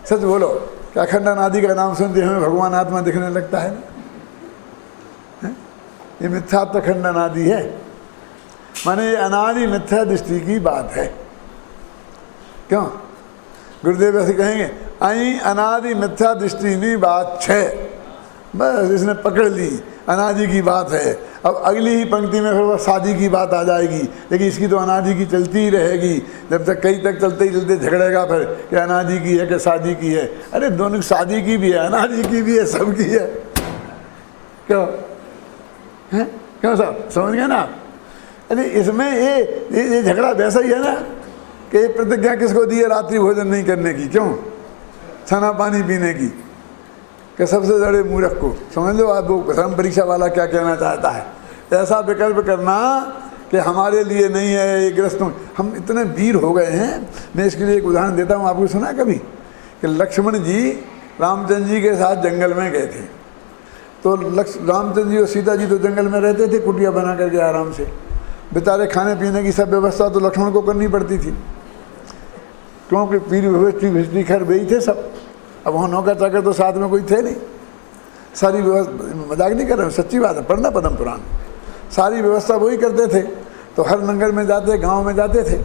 सच बोलो, क्या अखंड अनादि का नाम सुनते हमें भगवान आत्मा दिखने लगता है? ये मिथ्यात्व अखंड अनादि है, माने ये अनादि मिथ्या दृष्टि की बात है। क्यों? गुरुदेव ऐसे कहेंगे, आई अनादि मिथ्या दृष्टि नहीं बात है, बस इसने पकड़ ली, अनादि की बात है। अब अगली ही पंक्ति में फिर वह शादी की बात आ जाएगी, लेकिन इसकी तो अनादि की चलती ही रहेगी जब तक, कई तक चलते ही चलते झगड़ेगा फिर कि अनादि की है कि शादी की है। अरे दोनों, शादी की भी है, अनादि की भी है, सबकी है। क्यों है? क्यों साहब, समझ गए ना आप? अरे इसमें ये झगड़ा वैसा ही है ना कि प्रतिज्ञा किसको दी है रात्रि भोजन नहीं करने की, क्यों? खाना पानी पीने की, कि सबसे बड़े मूर्ख को। समझ लो आप, वो धर्म परीक्षा वाला क्या कहना चाहता है। ऐसा विकल्प करना कि हमारे लिए नहीं है, ये ग्रस्तों, हम इतने वीर हो गए हैं। मैं इसके लिए एक उदाहरण देता हूँ, आपको सुना कभी कि लक्ष्मण जी रामचंद्र जी के साथ जंगल में गए थे। तो रामचंद्र जी और सीता जी तो जंगल में रहते थे कुटिया बना करके आराम से, बेचारे खाने पीने की सब व्यवस्था तो लक्ष्मण को करनी पड़ती थी, क्योंकि पीरी व्यवस्थी खैर वही थे सब। अब वहाँ नौकर चाकर तो साथ में कोई थे नहीं। सारी व्यवस्था, मजाक नहीं कर रहे, सच्ची बात है, पढ़ना पद्म पुराण, सारी व्यवस्था वही करते थे। तो हर नंगर में जाते, गांव में जाते थे,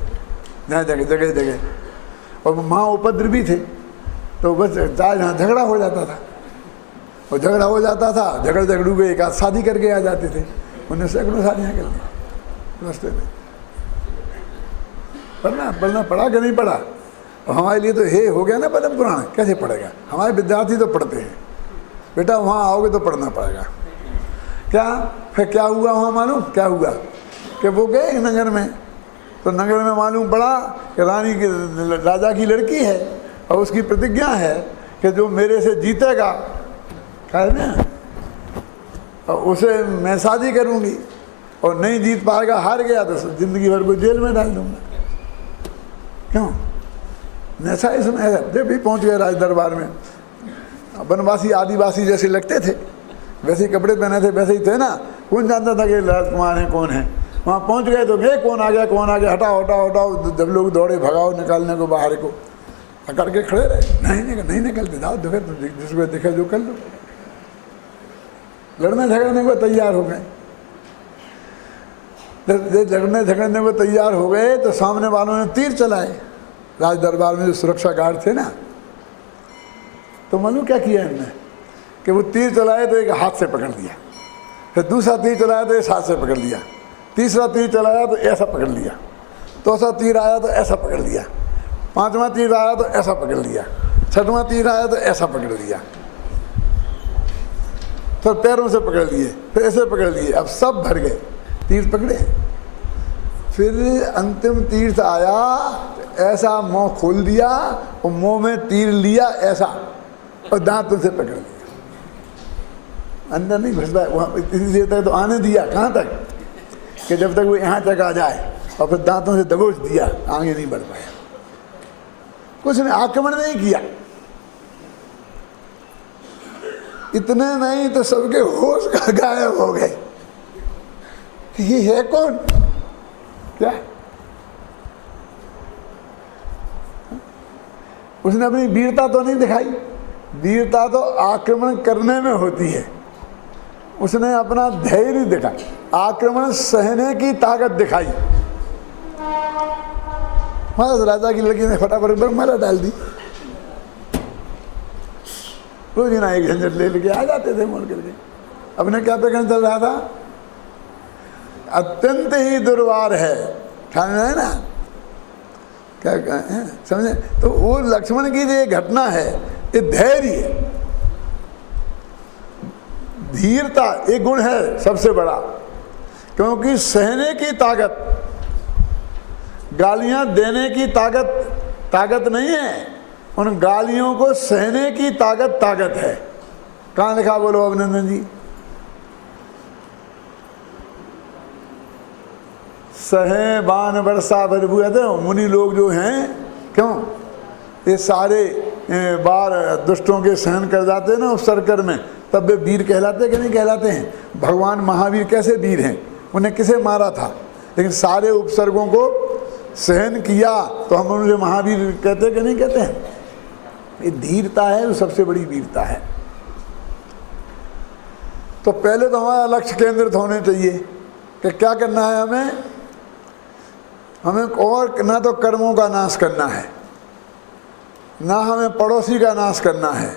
जहाँ जगह जगह, और वहाँ उपद्रवी थे। तो बस जहाँ झगड़ा हो जाता था, और झगड़ा हो जाता था, झगड़ू के एक आध शादी करके आ जाते थे। उन्हें सैकड़ों शादियाँ कर दी रास्ते में। पढ़ना पढ़ा कि नहीं पढ़ा? और हमारे लिए तो हे हो गया ना पद्म पुराण, कैसे पढ़ेगा? हमारे विद्यार्थी तो पढ़ते हैं, बेटा वहाँ आओगे तो पढ़ना पड़ेगा। क्या फिर क्या हुआ वहाँ मालूम क्या हुआ? कि वो गए नगर में, तो नगर में मालूम पड़ा कि रानी की, राजा की लड़की है, और उसकी प्रतिज्ञा है कि जो मेरे से जीतेगा, खैर ना, और उसे मैं शादी करूँगी, और नहीं जीत पाएगा, हार गया तो जिंदगी भर को जेल में डाल दूँगा। क्यों? ऐसा इसमें जब भी पहुँच गए राज दरबार में, वनवासी आदिवासी जैसे लगते थे, वैसे ही कपड़े पहने थे, वैसे ही थे ना। कौन जानता था कि राजकुमार हैं कौन है? वहाँ पहुँच गए तो गए, कौन आ गया कौन आ गया, हटाओ हटाओ हटाओ। जब लोग दौड़े भगाओ निकालने को बाहर को, पकड़ के खड़े रहे, नहीं निकलते, जाओ देखो जिसको दिखे जो कर लो। लड़ने झगड़ने को तैयार हो गए। लड़ने झगड़ने को तैयार हो गए तो सामने वालों ने तीर चलाए। राज दरबार में जो सुरक्षा गार्ड थे ना, तो मालूम क्या किया इनने कि वो तीर चलाए तो एक हाथ से पकड़ लिया, फिर दूसरा तीर चलाया तो इस हाथ से पकड़ लिया, तीसरा तीर चलाया तो ऐसा पकड़ लिया, चौथा तीर आया तो ऐसा पकड़ लिया, पांचवा तीर आया तो ऐसा पकड़ लिया, छठवां तीर आया तो ऐसा पकड़ लिया, फिर पैरों से पकड़ लिए, फिर ऐसे पकड़ लिए, अब सब भर गए, तीर पकड़े। फिर अंतिम तीर्थ आया, ऐसा मुंह खोल दिया और मुंह में तीर लिया ऐसा और दांतों से पकड़ लिया, अंदर नहीं घुस पाया। वहाँ इतनी देर तक तो आने दिया, कहाँ तक कि जब तक वो यहाँ तक आ जाए, और फिर दांतों से दबोच दिया, आगे नहीं बढ़ पाया। कुछ ने आक्रमण नहीं किया, इतने नहीं तो सबके होश का गायब हो गए। ये है कौन? क्या उसने अपनी वीरता तो नहीं दिखाई, वीरता तो आक्रमण करने में होती है। उसने अपना धैर्य दिखाई, आक्रमण सहने की ताकत दिखाई। महाराज राजा की लड़की ने फटाफट माला डाल दी, रोज ना एक झंझट ले लेके आ जाते थे मोड़ करके। अपने क्या पैकन चल रहा था, अत्यंत ही दुर्वार है, ठान है ना, क्या है समझे। तो वो लक्ष्मण की जो घटना है, ये धैर्य धीरता एक गुण है सबसे बड़ा, क्योंकि सहने की ताकत, गालियां देने की ताकत नहीं है, उन गालियों को सहने की ताकत है। कहाँ लिखा बोलो अभिनंदन जी? सहे बाण वर्षा भरभूया। मुनि लोग जो हैं, क्यों ये सारे बार दुष्टों के सहन कर जाते हैं ना उपसर्कर में, तब वे वीर कहलाते कि नहीं कहलाते हैं? भगवान महावीर कैसे वीर हैं? उन्हें किसे मारा था, लेकिन सारे उपसर्गों को सहन किया, तो हम उन्हें महावीर कहते कि नहीं कहते हैं? ये धीरता है, वो सबसे बड़ी वीरता है। तो पहले तो हमारा लक्ष्य केंद्रित होने चाहिए कि क्या करना है हमें और ना तो कर्मों का नाश करना है, ना हमें पड़ोसी का नाश करना है,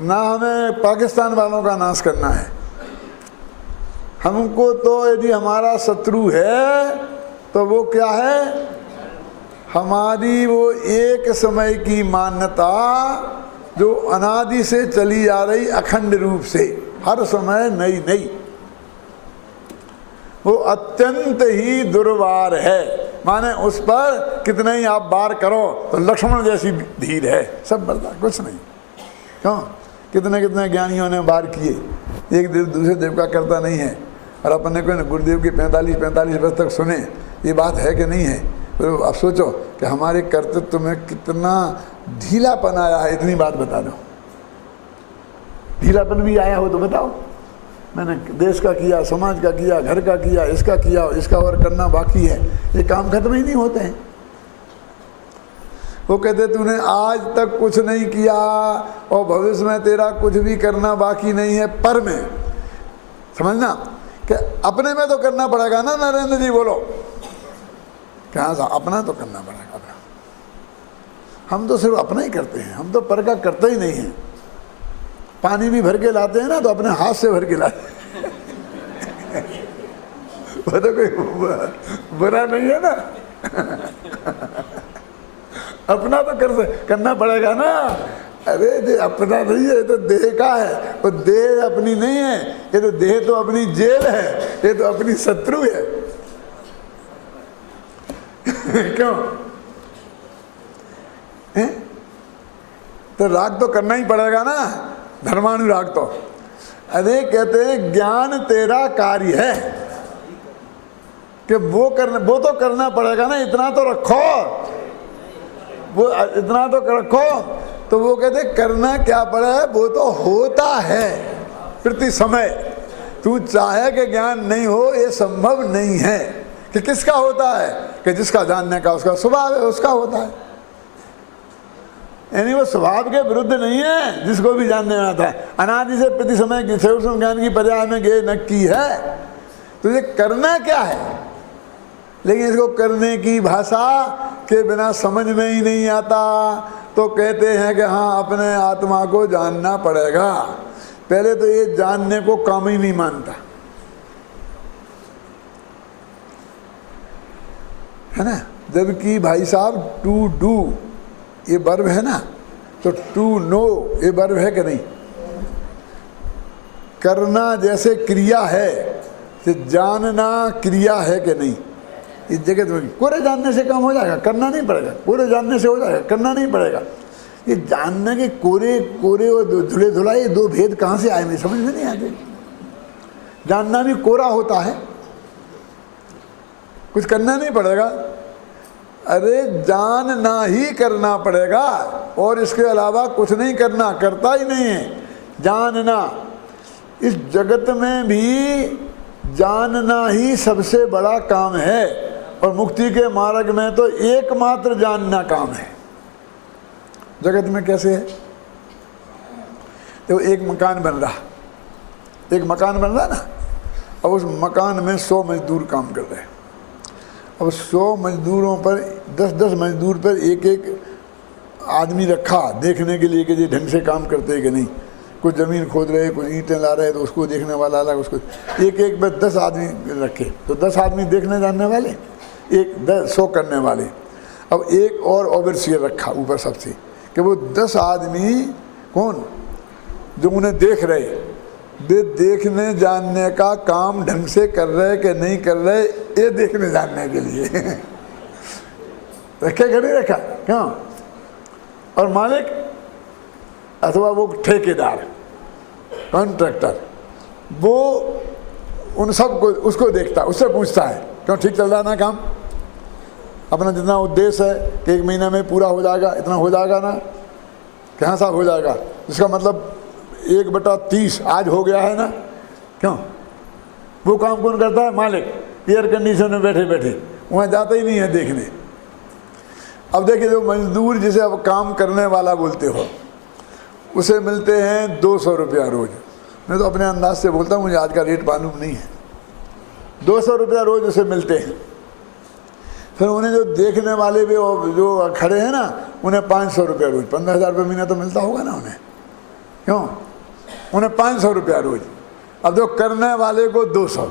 ना हमें पाकिस्तान वालों का नाश करना है। हमको तो यदि हमारा शत्रु है तो वो क्या है? हमारी वो एक समय की मान्यता जो अनादि से चली आ रही अखंड रूप से, हर समय नई नई, वो अत्यंत ही दुर्वार है। माने उस पर कितने ही आप वार करो तो लक्ष्मण जैसी धीर है, सब बर्दाश्त, कुछ नहीं। क्यों? कितने कितने ज्ञानियों ने वार किए, एक देव दूसरे देव का करता नहीं है। और अपने को गुरुदेव की 45 वर्ष तक सुने, ये बात है कि नहीं है? तो अब सोचो कि हमारे कर्तृत्व में कितना ढीलापन आया है, इतनी बात बता दो। ढीलापन भी आया हो तो बताओ। मैंने देश का किया, समाज का किया, घर का किया, इसका किया, इसका और करना बाकी है, ये काम खत्म ही नहीं होते हैं। वो कहते तूने आज तक कुछ नहीं किया और भविष्य में तेरा कुछ भी करना बाकी नहीं है, पर में समझना कि अपने में तो करना पड़ेगा ना। नरेंद्र जी बोलो, कहाँ सा अपना तो करना पड़ेगा अपना। हम तो सिर्फ अपना ही करते हैं, हम तो पर का करते ही नहीं है। पानी भी भर के लाते हैं ना तो अपने हाथ से भर के लाते हैं। वो तो कोई बुरा नहीं है ना। अपना तो करना पड़ेगा ना। अरे ये अपना नहीं है, ये तो देह का है। वो देह अपनी नहीं है, ये तो देह तो अपनी जेल है, ये तो अपनी शत्रु है। क्यों है? तो राग तो करना ही पड़ेगा ना, धर्मानुराग तो। अरे कहते हैं ज्ञान तेरा कार्य है कि वो तो करना पड़ेगा ना, इतना तो रखो, वो इतना तो रखो। तो वो कहते करना क्या पड़ा है, वो तो होता है प्रति समय। तू चाहे कि ज्ञान नहीं हो, ये संभव नहीं है। कि किसका होता है? कि जिसका जानने का उसका स्वभाव है, उसका होता है। यानी वो स्वभाव के विरुद्ध नहीं है, जिसको भी जानने में आता है। अनादि से प्रति समय सूक्ष्म ज्ञान की पर्याय में गे नक्की है। तुझे करना क्या है, लेकिन इसको करने की भाषा के बिना समझ में ही नहीं आता। तो कहते हैं कि हाँ अपने आत्मा को जानना पड़ेगा। पहले तो ये जानने को काम ही नहीं मानता है ना। जबकि भाई साहब टू डू ये वर्ब है ना, तो टू नो ये वर्ब है कि नहीं। करना जैसे क्रिया है तो जानना क्रिया है कि नहीं। इस जगत में कोरे जानने से काम हो जाएगा, करना नहीं पड़ेगा। कोरे जानने से हो जाएगा, करना नहीं पड़ेगा। ये जानने के कोरे कोरे और धुले धुलाई दो भेद कहाँ से आए, मुझे समझ में नहीं आते। जानना भी कोरा होता है, कुछ करना नहीं पड़ेगा। अरे जानना ही करना पड़ेगा और इसके अलावा कुछ नहीं करना, करता ही नहीं है। जानना इस जगत में भी जानना ही सबसे बड़ा काम है और मुक्ति के मार्ग में तो एकमात्र जानना काम है। जगत में कैसे है, तो एक मकान बन रहा ना, और उस मकान में 100 मजदूर काम कर रहे हैं। अब 100 मजदूरों पर 10-10 मजदूर पर एक आदमी रखा देखने के लिए कि ये ढंग से काम करते हैं कि नहीं। कुछ ज़मीन खोद रहे, कुछ ईंटें ला रहे, तो उसको देखने वाला अलग, उसको एक पर 10 आदमी रखे, तो 10 आदमी देखने जानने वाले, 100 करने वाले। अब एक और ओवरसियर रखा ऊपर सबसे कि वो 10 आदमी कौन जो उन्हें देख रहे, वे देखने जानने का काम ढंग से कर रहे कि नहीं कर रहे, ये देखने जानने के लिए रखे कि नहीं रखा, क्यों। और मालिक अथवा वो ठेकेदार कॉन्ट्रैक्टर वो उन सब को उसको देखता, उससे पूछता है क्यों ठीक चल रहा ना काम, अपना जितना उद्देश्य है कि 1 महीना में पूरा हो जाएगा, इतना हो जाएगा ना, कहाँ साहब हो जाएगा, इसका मतलब 1/30 आज हो गया है ना, क्यों। वो काम कौन करता है, मालिक। एयर कंडीशन में बैठे बैठे वहाँ जाता ही नहीं है देखने। अब देखिए जो मजदूर जिसे अब काम करने वाला बोलते हो, उसे मिलते हैं 200 रुपया रोज। मैं तो अपने अंदाज से बोलता हूँ, मुझे आज का रेट मालूम नहीं है। 200 रुपया रोज उसे मिलते हैं। फिर उन्हें जो देखने वाले भी जो खड़े हैं ना, उन्हें 500 रुपया रोज, 15,000 रुपये महीना तो मिलता होगा ना उन्हें, क्यों। उन्हें 500 रुपया रोज। अब जो करने वाले को 200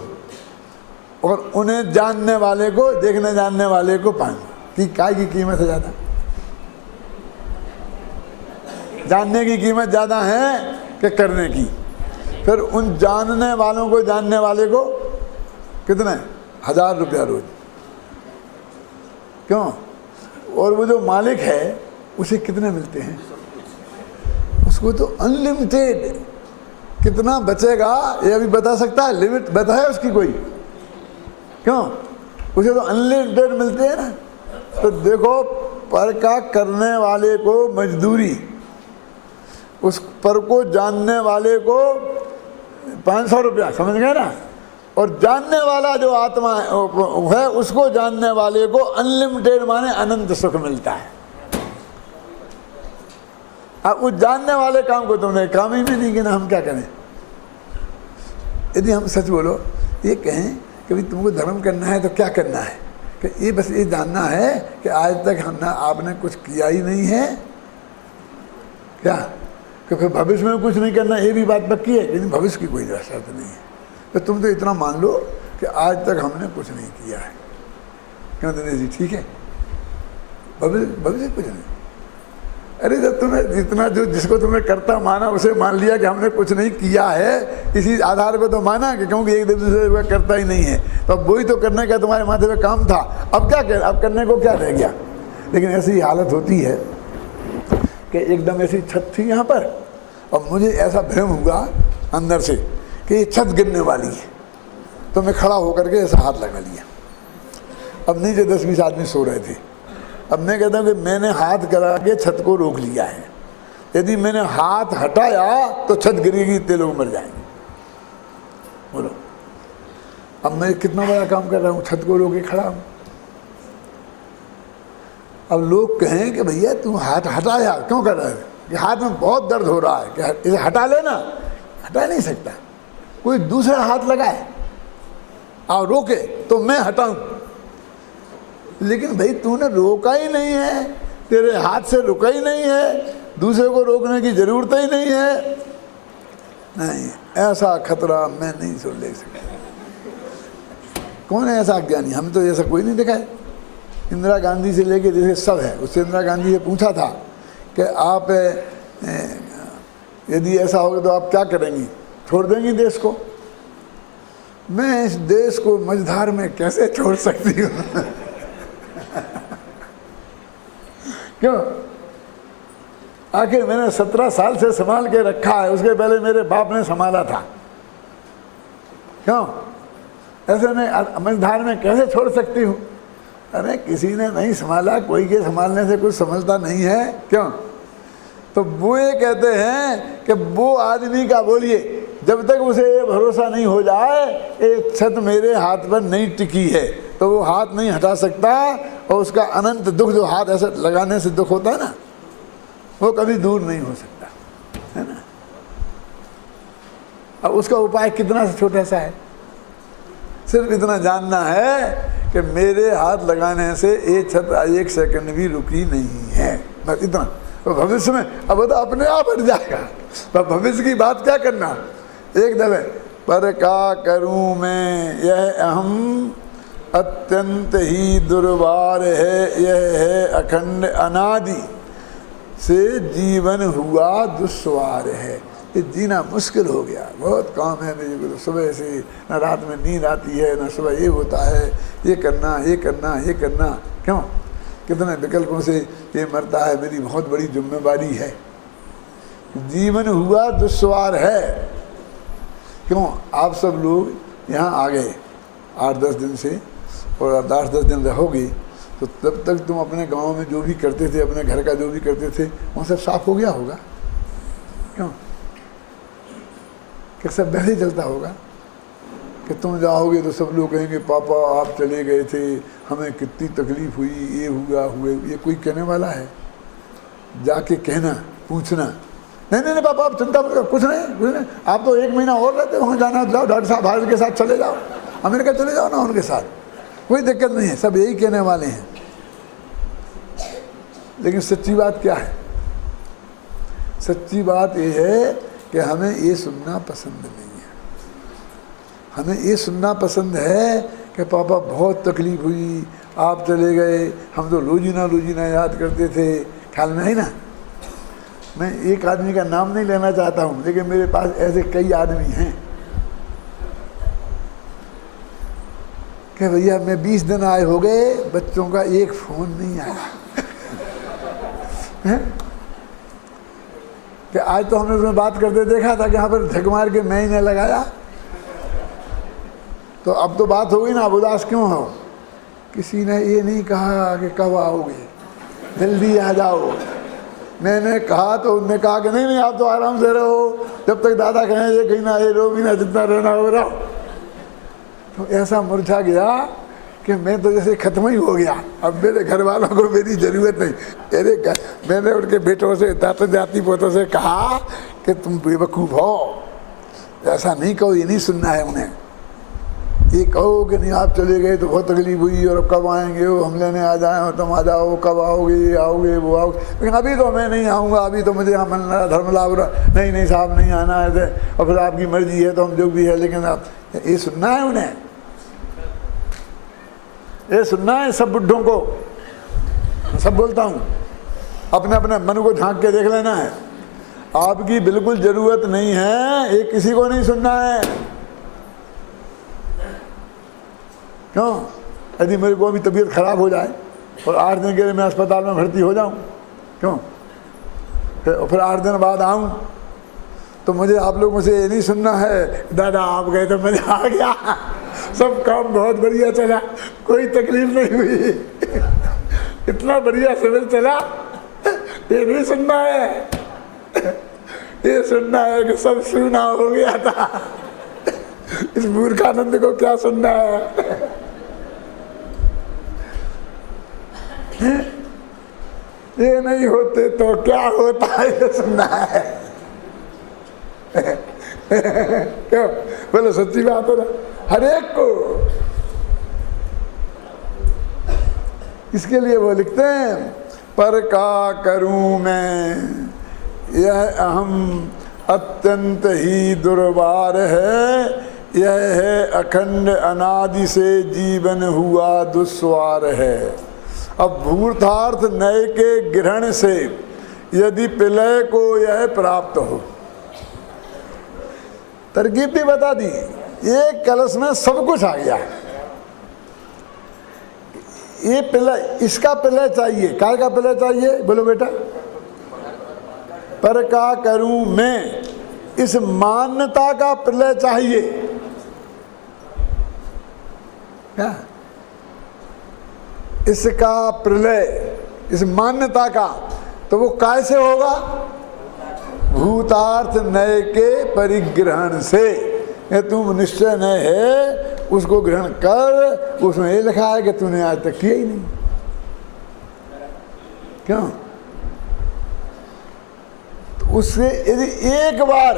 और उन्हें जानने वाले को, देखने जानने वाले को 500 की काय की कीमत है ज़्यादा। जानने की कीमत ज़्यादा है कि करने की। फिर उन जानने वालों को, जानने वाले को कितने 1000 रुपया रोज, क्यों। और वो जो मालिक है उसे कितने मिलते हैं, उसको तो अनलिमिटेड। कितना बचेगा ये अभी बता सकता है, लिमिट बता है उसकी कोई, क्यों। उसे तो अनलिमिटेड मिलते हैं ना। तो देखो पर का करने वाले को मजदूरी, उस पर को जानने वाले को 500 रुपया, समझ गए ना। और जानने वाला जो आत्मा है उसको जानने वाले को अनलिमिटेड माने अनंत सुख मिलता है। अब उस जानने वाले काम को तुमने काम ही में नहीं गिना, हम क्या करें। यदि हम सच बोलो ये कहें कि भाई तुमको धर्म करना है तो क्या करना है, कि ये बस ये जानना है कि आज तक हमने आपने कुछ किया ही नहीं है क्या, कि फिर भविष्य में कुछ नहीं करना, ये भी बात पक्की है, लेकिन भविष्य की कोई शर्त नहीं है। तो तुम तो इतना मान लो कि आज तक हमने कुछ नहीं किया है, क्यों दिनेश जी, ठीक है। भविष्य कुछ नहीं। अरे जब तुमने इतना जो जिसको तुमने करता माना उसे मान लिया कि हमने कुछ नहीं किया है, इसी आधार पर तो माना कि क्योंकि एक दूसरे वह करता ही नहीं है, तो अब वही तो करने का तुम्हारे माथे में काम था। अब क्या कर, अब करने को क्या रह गया। लेकिन ऐसी हालत होती है कि एकदम ऐसी छत थी यहाँ पर, और मुझे ऐसा भ्रम हुआ अंदर से कि ये छत गिरने वाली है, तो मैं खड़ा होकर के ऐसा हाथ लगा लिया। अब नीचे 10-20 आदमी सो रहे थे। अब मैं कहता हूँ कि मैंने हाथ करा के छत को रोक लिया है। यदि मैंने हाथ हटाया तो छत गिरेगी, इतने लोग मर जाएंगे। बोलो अब मैं कितना बड़ा काम कर रहा हूँ, छत को रोके खड़ा हूँ। अब लोग कहें कि भैया तू हाथ हटाया क्यों कर रहा है, कि हाथ में बहुत दर्द हो रहा है, कि इसे हटा लेना। हटा नहीं सकता, कोई दूसरा हाथ लगाए और रोके तो मैं हटाऊं। लेकिन भाई तूने रोका ही नहीं है, तेरे हाथ से रुका ही नहीं है, दूसरे को रोकने की जरूरत ही नहीं है। नहीं, ऐसा खतरा मैं नहीं सुन ले सकता। कौन है ऐसा अज्ञानी? हम तो ऐसा कोई नहीं देखा है। इंदिरा गांधी से लेके जैसे सब है, उससे इंदिरा गांधी से पूछा था कि आप यदि ऐसा होगा तो आप क्या करेंगी, छोड़ देंगी देश को? मैं इस देश को मझधार में कैसे छोड़ सकती हूँ? क्यों? आखिर मैंने 17 साल से संभाल के रखा है, उसके पहले मेरे बाप ने संभाला था। क्यों? ऐसे मैं मझधार में कैसे छोड़ सकती हूँ? अरे किसी ने नहीं संभाला, कोई के संभालने से कुछ संभलता नहीं है। क्यों? तो वो ये कहते हैं कि वो आदमी का बोलिए, जब तक उसे ये भरोसा नहीं हो जाए एक छत मेरे हाथ पर नहीं टिकी है, तो वो हाथ नहीं हटा सकता, और उसका अनंत दुख, जो हाथ ऐसे लगाने से दुख होता है ना, वो कभी दूर नहीं हो सकता, है ना। अब उसका उपाय कितना सा छोटा सा है, सिर्फ इतना जानना है कि मेरे हाथ लगाने से ये छत एक सेकंड भी रुकी नहीं है, बस इतना। तो भविष्य में अब तो अपने आप हट जाएगा, तो भविष्य की बात क्या करना। एक दफे पर का करूं मैं, यह अहम अत्यंत ही दुर्वार है, यह है अखंड अनादि से जीवन हुआ दुस्वार है। ये जीना मुश्किल हो गया, बहुत काम है मेरे को, तो सुबह से न रात में नींद आती है, न सुबह ये होता है, ये करना ये करना ये करना। क्यों? कितने विकल्पों से ये मरता है, मेरी बहुत बड़ी जिम्मेवारी है। जीवन हुआ दुस्वार है। क्यों? आप सब लोग यहाँ आ गए 8-10 दिन से, और 8-10 दिन रहोगे, तो तब तक तुम अपने गांव में जो भी करते थे, अपने घर का जो भी करते थे, वो सब साफ हो गया होगा। क्यों? कि सब वैसे ही चलता होगा कि तुम जाओगे तो सब लोग कहेंगे पापा आप चले गए थे, हमें कितनी तकलीफ हुई, ये हुआ हुए। ये कोई कहने वाला है? जाके कहना, पूछना, नहीं नहीं नहीं पापा आप चिंता मत करो, कुछ नहीं, आप तो 1 महीना और रहते, वहाँ जाना जाओ, डॉक्टर साहब भारत के साथ चले जाओ, अमेरिका चले जाओ ना उनके साथ, कोई दिक्कत नहीं है। सब यही कहने वाले हैं। लेकिन सच्ची बात क्या है? सच्ची बात ये है कि हमें ये सुनना पसंद नहीं है। हमें ये सुनना पसंद है कि पापा बहुत तकलीफ हुई, आप चले गए, हम तो रोजीना याद करते थे। ख्याल में है ना? मैं एक आदमी का नाम नहीं लेना चाहता हूँ, लेकिन मेरे पास ऐसे कई आदमी हैं कि भैया मैं 20 दिन आए हो गए, बच्चों का एक फ़ोन नहीं आया। कि आज तो हमने उसमें बात करते देखा था कि यहाँ पर झक मार के मैं ही ने लगाया, तो अब तो बात हो गई ना, अब उदास क्यों हो? किसी ने ये नहीं कहा कि कब आओगे, जल्दी आ जाओ। मैंने कहा तो उन्होंने कहा कि नहीं नहीं आप तो आराम से रहो, जब तक दादा कहें ये कहीं ना, ये रो भी ना, जितना रहना हो रहा। तो ऐसा मुरझा गया कि मैं तो जैसे ख़त्म ही हो गया। अब मेरे घर वालों को मेरी ज़रूरत नहीं। मैंने उनके बेटों से, दादा जाति पोतों से कहा कि तुम बेवकूफ़ हो, ऐसा नहीं कहो, ये नहीं सुनना है उन्हें। ये कहो कि नहीं आप चले गए तो बहुत तकलीफ हुई, और अब कब आएंगे, वो हम लेने आ जाए, तुम आ जाओ, कब आओगे, आओगे वो आओगे। लेकिन अभी तो मैं नहीं आऊँगा, अभी तो मुझे यहाँ मन धर्म लाभ रहा, नहीं साहब नहीं आना है, और फिर आपकी मर्जी है तो हम जो भी है। लेकिन आप ये सुनना है उन्हें, ये सुनना है सब बुड्ढों को। सब बोलता हूँ, अपने अपने मन को झांक के देख लेना है। आपकी बिल्कुल ज़रूरत नहीं है, ये किसी को नहीं सुनना है। क्यों? यदि मेरे को अभी तबीयत खराब हो जाए और 8 दिन के लिए मैं अस्पताल में भर्ती हो जाऊं, क्यों? फिर 8 दिन बाद आऊं, तो मुझे आप लोगों से ये नहीं सुनना है दादा आप गए तो मजा आ गया, सब काम बहुत बढ़िया चला, कोई तकलीफ नहीं हुई, इतना बढ़िया शिविर चला। ये नहीं सुनना है। ये सुनना है कि सब सुना हो गया था। इस मूर्खानंद को क्या सुनना है? ये नहीं होते तो क्या होता है, ये सुनना है। क्यों? बोलो सच्ची बात है ना, हर एक को। इसके लिए वो लिखते हैं पर का करूं मैं, यह अहम अत्यंत ही दुर्वार है, यह है अखंड अनादि से जीवन हुआ दुस्वार है। अब भूतार्थ नए के ग्रहण से यदि प्रलय को यह प्राप्त हो, तरकीब भी बता दी, एक कलश में सब कुछ आ गया। ये प्रलय, इसका प्रलय चाहिए, काय का प्रलय चाहिए बोलो बेटा? पर का करूं मैं, इस मान्यता का प्रलय चाहिए। क्या? इसका प्रलय, इस मान्यता का, तो वो कैसे होगा? भूतार्थ नए के परिग्रहण से। ये तुम निश्चय नए है उसको ग्रहण कर, उसमें ये लिखा है कि तूने आज तक किया ही नहीं। क्यों? तो उससे यदि एक बार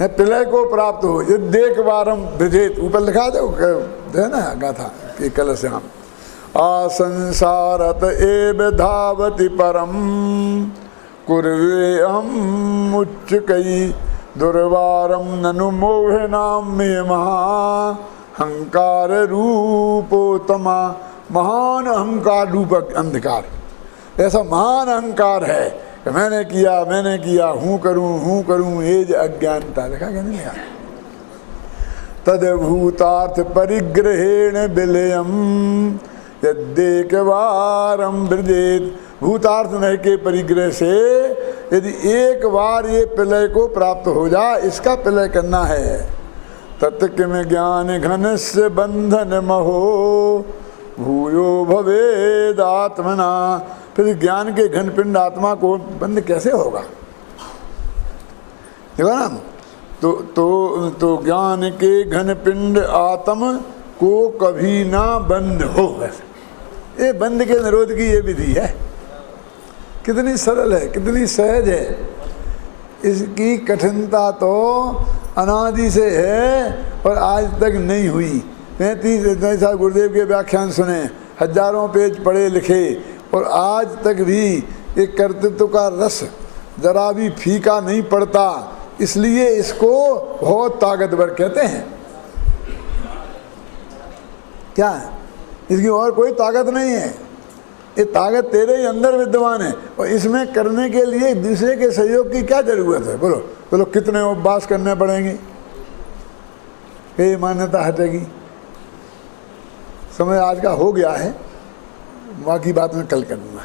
प्रलय को प्राप्त हो, यदि एक बार हम विजेत, ऊपर लिखा दे ना गाथा कि कलश्याम आसंसारत एव धावति परम कुर्वे हम उच्च कई दुर्वारम ननु मोह नाम में महा हंकार रूपोतमा। महान अहंकार रूपक अंधकार, ऐसा महान अहंकार है कि मैंने किया, हूँ करूँ, एज अज्ञानता। लिखा क्या नहीं लिखा? तद्भूतार्थ परिग्रहेण विलयम यद्येकवारं वृजेत। भूतार्थ नय के परिग्रह से यदि एक बार ये प्रलय को प्राप्त हो जाए, इसका प्रलय करना है। तत्किम ज्ञान घनस्य बंधन महो भूयो भवेद आत्मना। फिर ज्ञान के घन पिंड आत्मा को बंद कैसे होगा? देखो ना, तो ज्ञान के घन पिंड आत्म को कभी ना बंद हो। ये बंद के निरोध की ये विधि है। कितनी सरल है, कितनी सहज है। इसकी कठिनता तो अनादि से है और आज तक नहीं हुई। 35 साल गुरुदेव के व्याख्यान सुने, हजारों पेज पढ़े लिखे, और आज तक भी एक कर्तृत्व का रस जरा भी फीका नहीं पड़ता। इसलिए इसको बहुत ताकतवर कहते हैं। क्या है? इसकी और कोई ताकत नहीं है। ये ताकत तेरे ही अंदर विद्यमान है, और इसमें करने के लिए दूसरे के सहयोग की क्या जरूरत है? बोलो बोलो, कितने उपवास करने पड़ेंगे? ये मान्यता हटेगी। समय आज का हो गया है, बाकी बात मैं कल करूँगा।